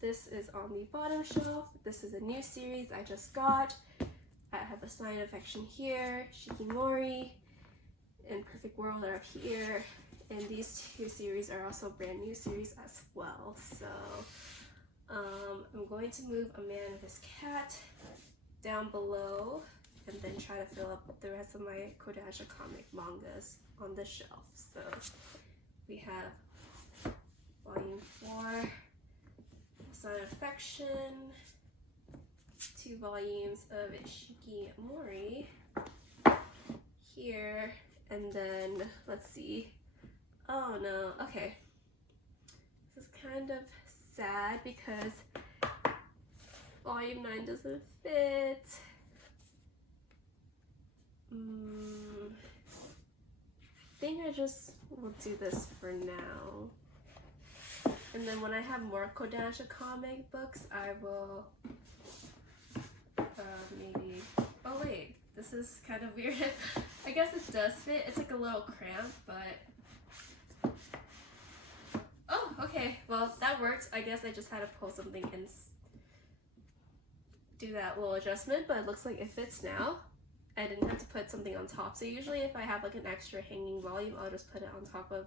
this is on the bottom shelf. This is a new series I just got. I have a Sign of Affection here, Shikimori, and Perfect World are up here. And these two series are also brand new series as well. So I'm going to move A Man and His Cat down below, and then try to fill up the rest of my Kodansha comic mangas on this shelf. So we have volume 4, Sign of Affection, 2 volumes of Shikimori here, and then let's see. Oh no, okay. This is kind of sad because volume 9 doesn't fit. I think I just will do this for now. And then when I have more Kodansha comic books, I will maybe... Oh wait, this is kind of weird. I guess it does fit. It's like a little cramped, but... Oh, okay. Well, that worked. I guess I just had to pull something and do that little adjustment, but it looks like it fits now. I didn't have to put something on top. So usually if I have like an extra hanging volume, I'll just put it on top of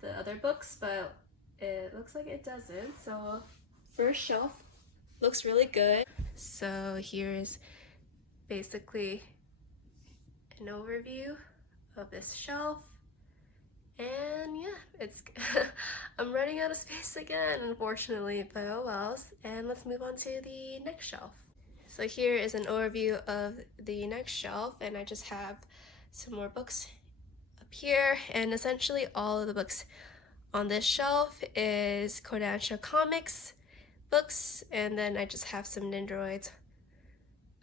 the other books, but it looks like it doesn't. So first shelf looks really good. So here's basically an overview of this shelf. And yeah, it's I'm running out of space again, unfortunately, but oh well. And let's move on to the next shelf. So here is an overview of the next shelf, and I just have some more books up here, and essentially all of the books on this shelf is Kodansha Comics books, and then I just have some Nindroids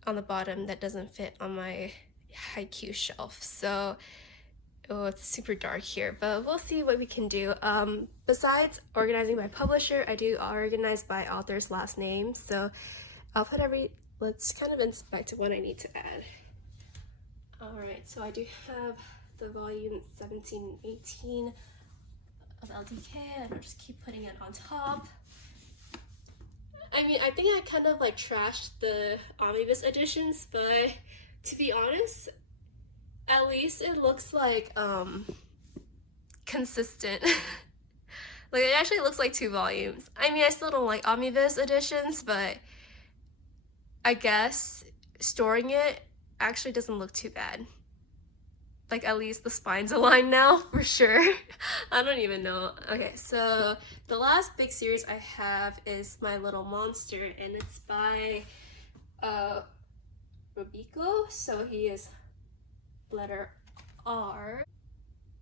on the bottom that doesn't fit on my Haikyuu shelf. So oh, it's super dark here, but we'll see what we can do. Besides organizing by publisher, I do organize by author's last name. So I'll put let's kind of inspect what I need to add. All right, so I do have the volume 17 and 18 of LDK, and I'll just keep putting it on top. I mean, I think I kind of like trashed the omnibus editions, but to be honest, at least it looks like consistent. Like it actually looks like 2 volumes. I mean, I still don't like omnibus editions, but I guess storing it actually doesn't look too bad. Like at least the spine's aligned now for sure. I don't even know. Okay, so the last big series I have is My Little Monster, and it's by Robiko. So he is letter R.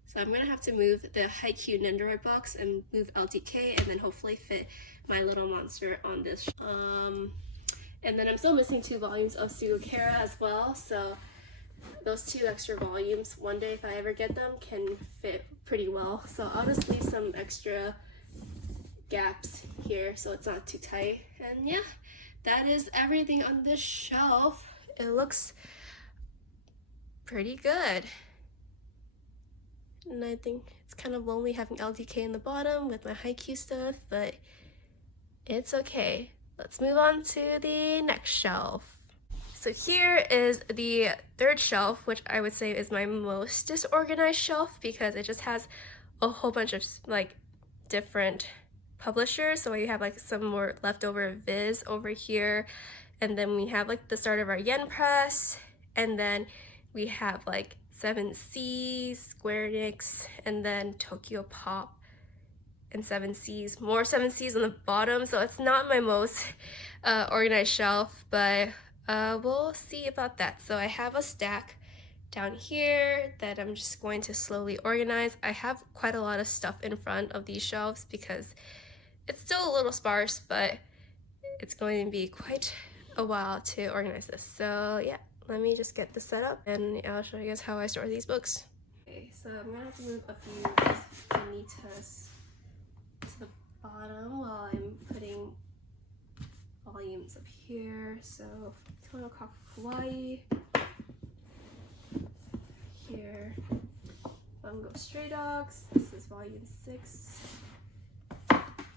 So I'm gonna have to move the Haikyuu Nendoroid box and move LTK, and then hopefully fit My Little Monster on this. And then I'm still missing 2 volumes of Sugakera as well, so those 2 extra volumes, one day if I ever get them, can fit pretty well. So I'll just leave some extra gaps here so it's not too tight. And yeah, that is everything on this shelf. It looks pretty good. And I think it's kind of lonely having LDK in the bottom with my Haikyuu stuff, but it's okay. Let's move on to the next shelf. So here is the third shelf, which I would say is my most disorganized shelf because it just has a whole bunch of like different publishers. So we have like some more leftover Viz over here, and then we have like the start of our Yen Press, and then we have like 7 Seas, Square Enix, and then Tokyo Pop and 7 Seas, more 7 Seas on the bottom. So it's not my most organized shelf, but we'll see about that. So I have a stack down here that I'm just going to slowly organize. I have quite a lot of stuff in front of these shelves because it's still a little sparse, but it's going to be quite a while to organize this. So yeah, let me just get this set up and I'll show you guys how I store these books. Okay, so I'm gonna have to move a few Vanitas to the bottom while I'm putting volumes up here. So Kawaii here, Bungo Stray Dogs, this is volume 6.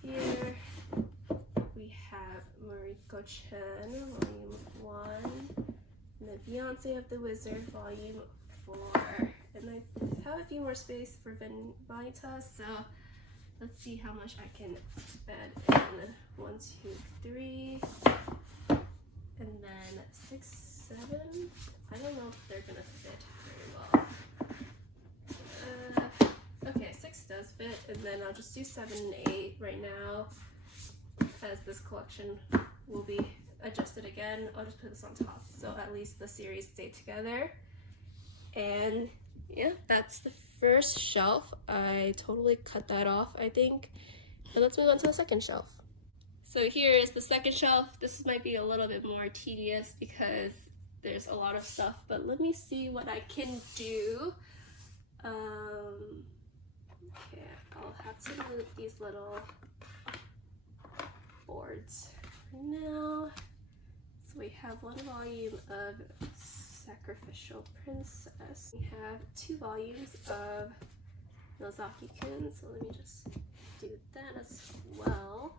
Here we have Mieruko-chan, volume 1, and the Beyonce of the Wizard, volume 4. And I have a few more space for Vanitas, so let's see how much I can add in. 1, 2, 3, and then 6, 7. I don't know if they're gonna fit very well. Okay, 6 does fit, and then I'll just do 7 and 8 right now, as this collection will be adjusted again. I'll just put this on top, so at least the series stay together. And yeah, that's the first shelf. I totally cut that off, I think. And let's move on to the second shelf. So here is the second shelf. This might be a little bit more tedious because there's a lot of stuff, but let me see what I can do. Okay, I'll have to move these little boards for now. So we have 1 volume of Sacrificial Princess. We have 2 volumes of Nozaki-kun, so let me just do that as well.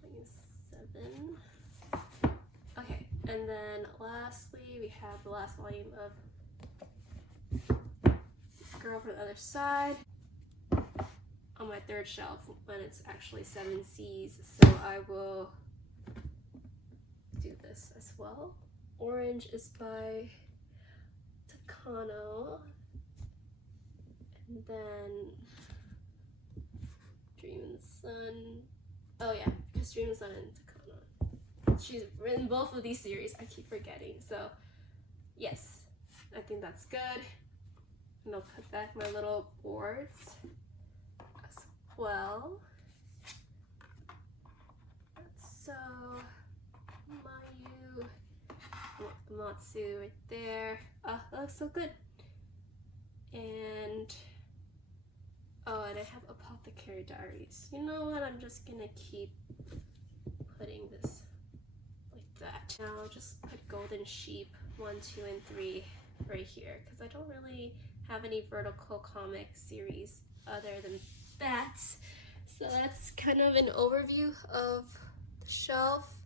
Volume 7. Okay, and then lastly, we have the last volume of Girl from the Other Side on my third shelf, but it's actually 7 Seas, so I will do this as well. Orange is by Takano, And then Dream and Sun. Oh yeah, because Dream and Sun and Takana. She's written both of these series. I keep forgetting. So yes, I think that's good. And I'll put back my little boards as well. So Mayu, Matsu right there. Oh, that looks so good. And oh, and I have Apothecary Diaries. You know what? I'm just gonna keep putting this like that. Now I'll just put Golden Sheep 1, 2, and 3 right here because I don't really have any vertical comic series other than that. So that's kind of an overview of the shelf.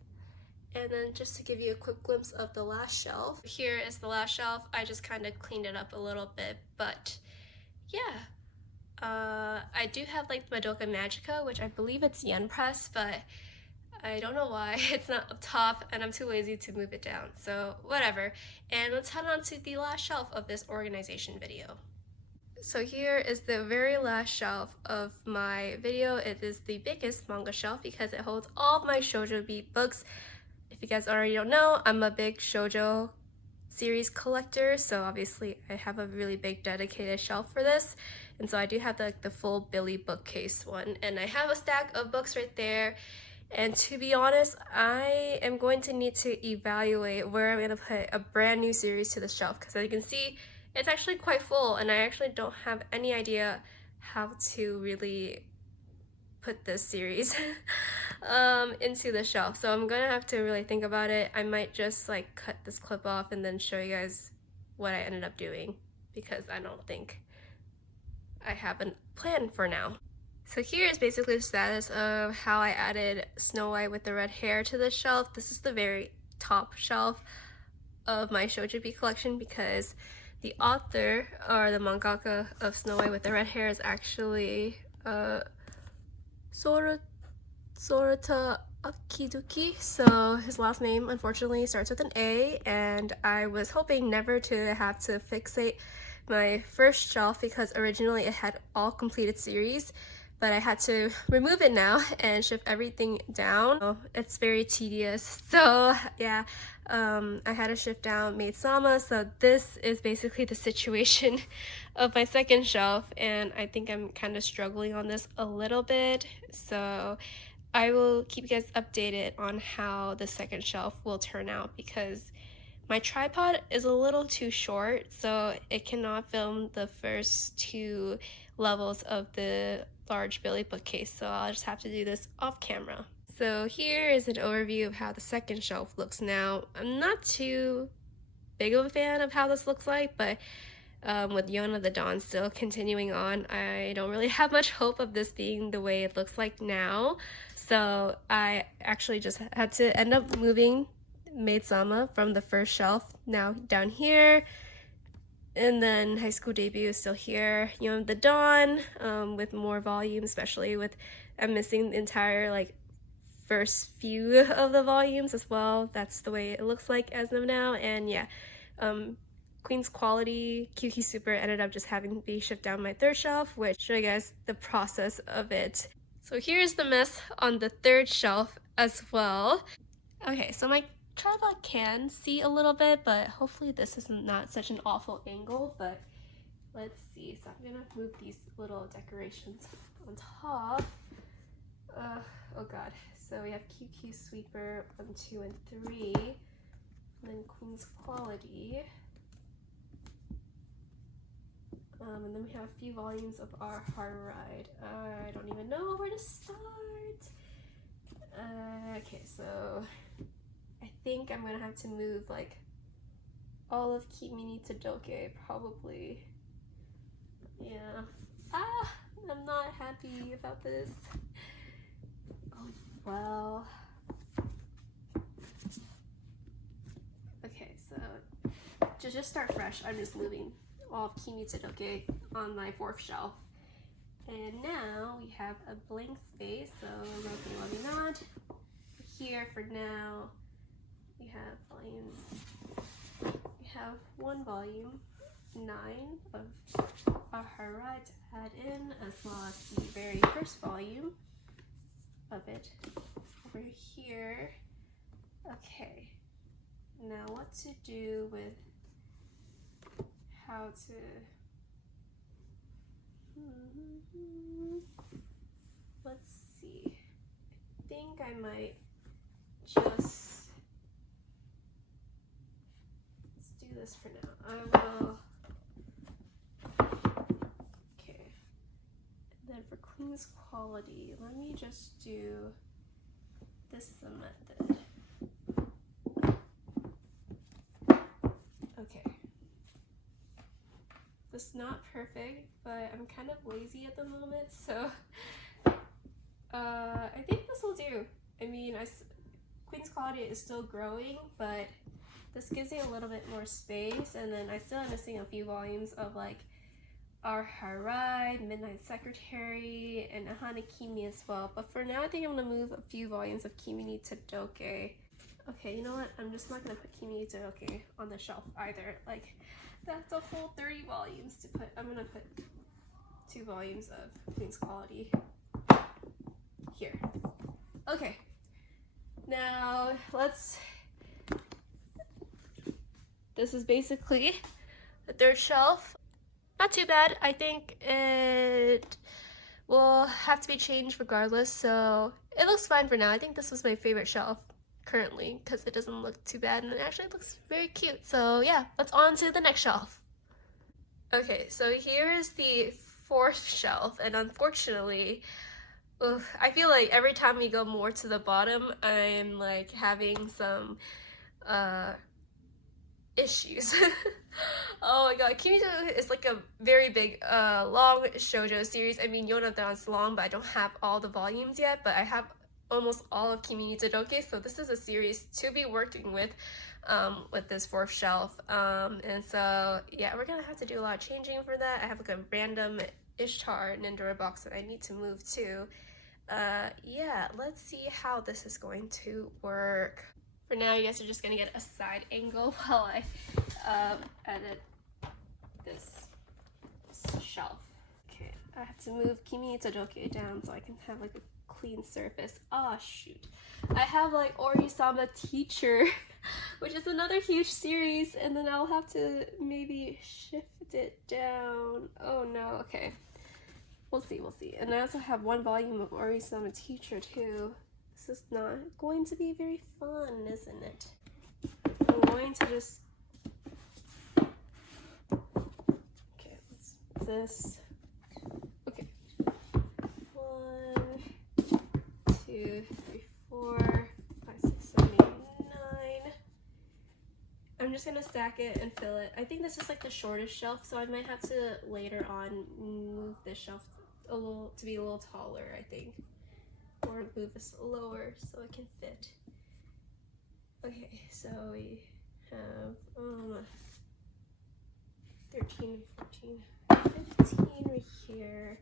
And then just to give you a quick glimpse of the last shelf. Here is the last shelf. I just kind of cleaned it up a little bit, but yeah. I do have like Madoka Magica, which I believe it's yen press, but I don't know why it's not up top and I'm too lazy to move it down. So whatever. And let's head on to the last shelf of this organization video. So here is the very last shelf of my video. It is the biggest manga shelf because it holds all of my Shoujo Beat books. If you guys already don't know, I'm a big Shoujo series collector, so obviously I have a really big dedicated shelf for this. And so I do have the full Billy bookcase one, and I have a stack of books right there. And to be honest, I am going to need to evaluate where I'm going to put a brand new series to the shelf because as you can see, it's actually quite full and I actually don't have any idea how to really put this series into the shelf. So I'm gonna have to really think about it. I might just like cut this clip off and then show you guys what I ended up doing because I don't think I have a plan for now. So here is basically the status of how I added Snow White with the red hair to the shelf. This is the very top shelf of my Shoujo Beat collection because the author or the mangaka of Snow White with the red hair is actually Sorata Akiduki. So his last name unfortunately starts with an A, and I was hoping never to have to fixate my first shelf because originally it had all completed series, but I had to remove it now and shift everything down. So it's very tedious. So yeah, I had to shift down Maid-sama. So this is basically the situation of my second shelf, and I think I'm kind of struggling on this a little bit. So I will keep you guys updated on how the second shelf will turn out because my tripod is a little too short, so it cannot film the first 2 levels of the large Billy bookcase, so I'll just have to do this off camera. So here is an overview of how the second shelf looks now. I'm not too big of a fan of how this looks like, but with Yuna the Dawn still continuing on, I don't really have much hope of this being the way it looks like now. So I actually just had to end up moving Maid-sama from the first shelf now down here, and then High School Debut is still here. Yuna the Dawn with more volume, especially with I'm missing the entire like first few of the volumes as well. That's the way it looks like as of now. And yeah, Queen's Quality Kyuki Super ended up just having to be shipped down my third shelf, which show you guys the process of it. So here's the mess on the third shelf as well. Okay, so my tripod can see a little bit, but hopefully this is not such an awful angle, but let's see. So I'm gonna move these little decorations on top. Oh god. So we have QQ Sweeper 1, 2, and 3, and then Queen's Quality. And then we have a few volumes of Our Hard Ride. I don't even know where to start. Okay, so I think I'm gonna have to move like all of Kimi to Doke, probably. Yeah. I'm not happy about this. Oh well. Okay, so to just start fresh, I'm just moving all of Kimi to Doke on my fourth shelf. And now we have a blank space, so maybe not. Here for now, we have volume. We have 1 volume, 9 of Ahara to add in, as well as the very first volume of it over here. Okay, now what to do with how to let's see. I think I might just let's do this for now. I will okay. And then for Queen's quality, let me just do this method. Okay. It's not perfect, but I'm kind of lazy at the moment, so I think this will do. I mean, Queen's quality is still growing, but this gives me a little bit more space, and then I still am missing a few volumes of like Our Harai, Midnight Secretary, and Ahana Kimi as well. But for now, I think I'm gonna move a few volumes of Kimi ni Todoke. Okay, you know what? I'm just not gonna put Kimi ni Todoke on the shelf either. Like, that's a whole 30 volumes to put. I'm gonna put 2 volumes of Queen's Quality here. Okay, now this is basically the third shelf. Not too bad. I think it will have to be changed regardless, so it looks fine for now. I think this was my favorite shelf currently because it doesn't look too bad and it actually looks very cute. So yeah, let's on to the next shelf. Okay, so here is the 4th shelf, and unfortunately, I feel like every time we go more to the bottom, I'm like having some issues. Oh my god, Kimi is like a very big long shoujo series. I mean, Yonada's long, but I don't have all the volumes yet, but I have almost all of Kimi ni Todoke, so this is a series to be working with this 4th shelf. And so yeah, we're gonna have to do a lot of changing for that. I have like a random Ishtar Nindora box that I need to move to. Yeah, let's see how this is going to work. For now, you guys are just gonna get a side angle while I edit this shelf. Okay, I have to move Kimi ni Todoke down so I can have like a clean surface. Ah, shoot. I have like Ori-sama Teacher, which is another huge series, and then I'll have to maybe shift it down. Oh no, okay. We'll see, we'll see. And I also have 1 volume of Ori-sama Teacher too. This is not going to be very fun, isn't it? I'm going to just... Okay, let's move this. Okay. 1, 2, 3, 4, 5, 6, 7, 8, 9. I'm just gonna stack it and fill it. I think this is like the shortest shelf, so I might have to later on move this shelf a little to be a little taller, I think. Or move this lower so it can fit. Okay, so we have 13, 14, 15 right here,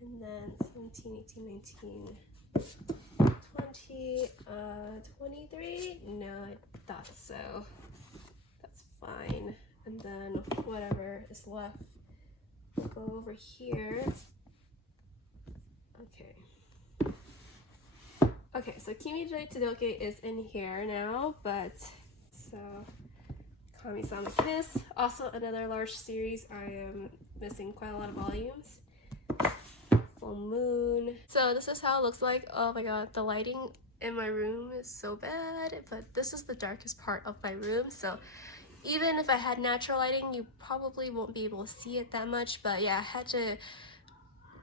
and then 17, 18, 19, 20, 23? No, I thought so. That's fine. And then whatever is left, we'll go over here. Okay. Okay, so Kimi ni Todoke is in here now, but so Kami-sama Kiss, also another large series. I am missing quite a lot of volumes. Full Moon. So this is how it looks like. Oh my god, the lighting in my room is so bad, but this is the darkest part of my room, so even if I had natural lighting, you probably won't be able to see it that much. But yeah, I had to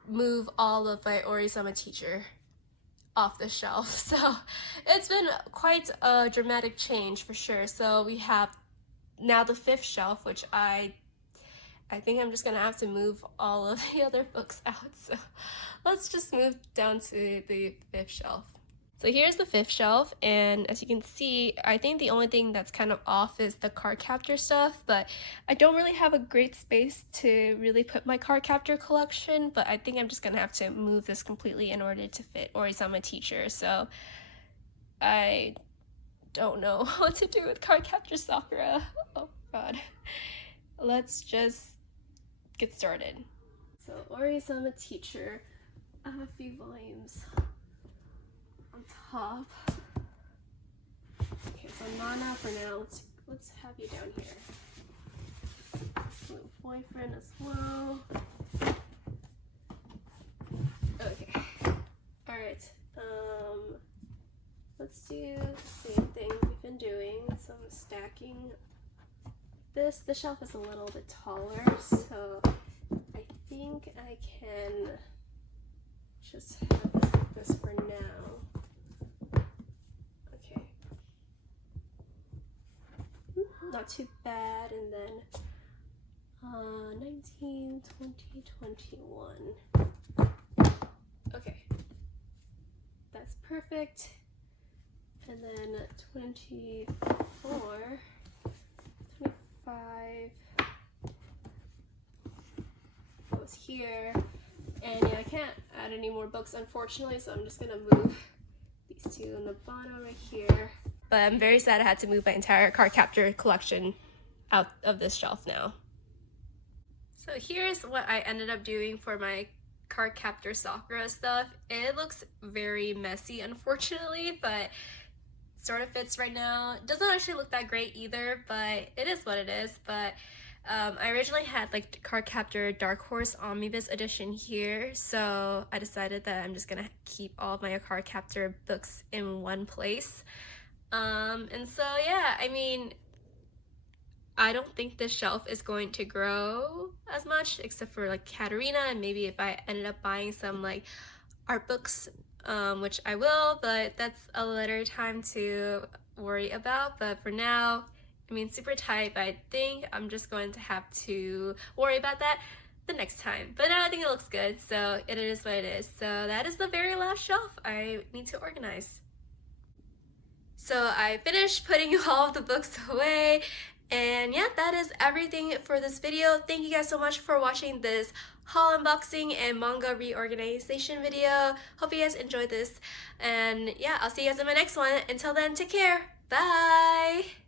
move all of my Ori-sama Teacher off the shelf, so it's been quite a dramatic change for sure. So we have now the 5th shelf, which I think I'm just gonna have to move all of the other books out, so let's just move down to the 5th shelf. So here's the 5th shelf, and as you can see, I think the only thing that's kind of off is the card captor stuff, but I don't really have a great space to really put my card captor collection, but I think I'm just gonna have to move this completely in order to fit Ori-sama Teacher. So I don't know what to do with card captor Sakura. Oh god. let's just get started. So Ori-sama Teacher, I have a few volumes on top. Okay, so Nana for now, let's have you down here. Little boyfriend as well. Okay. Alright. Let's do the same thing we've been doing. Some stacking. The shelf is a little bit taller, so I think I can just have this like this for now. Okay. Not too bad, and then 19, 20, 21. Okay. That's perfect. And then 24, 25 goes here. And yeah, I can't add any more books unfortunately, so I'm just gonna move these two in the bottom right here. But I'm very sad I had to move my entire card captor collection out of this shelf now. So here's what I ended up doing for my card captor Sakura stuff. It looks very messy unfortunately, but sort of fits right now. It doesn't actually look that great either, but it is what it is. But I originally had like the card captor Dark Horse Omnibus edition here, so I decided that I'm just gonna keep all of my card captor books in one place. And so yeah, I mean, I don't think this shelf is going to grow as much, except for like Katarina, and maybe if I ended up buying some like art books, which I will, but that's a later time to worry about. But for now, I mean, super tight, but I think I'm just going to have to worry about that the next time. But now I think it looks good, so it is what it is. So that is the very last shelf I need to organize. So I finished putting all of the books away, and yeah, that is everything for this video. Thank you guys so much for watching this haul unboxing and manga reorganization video. Hope you guys enjoyed this, and yeah, I'll see you guys in my next one. Until then, take care. Bye!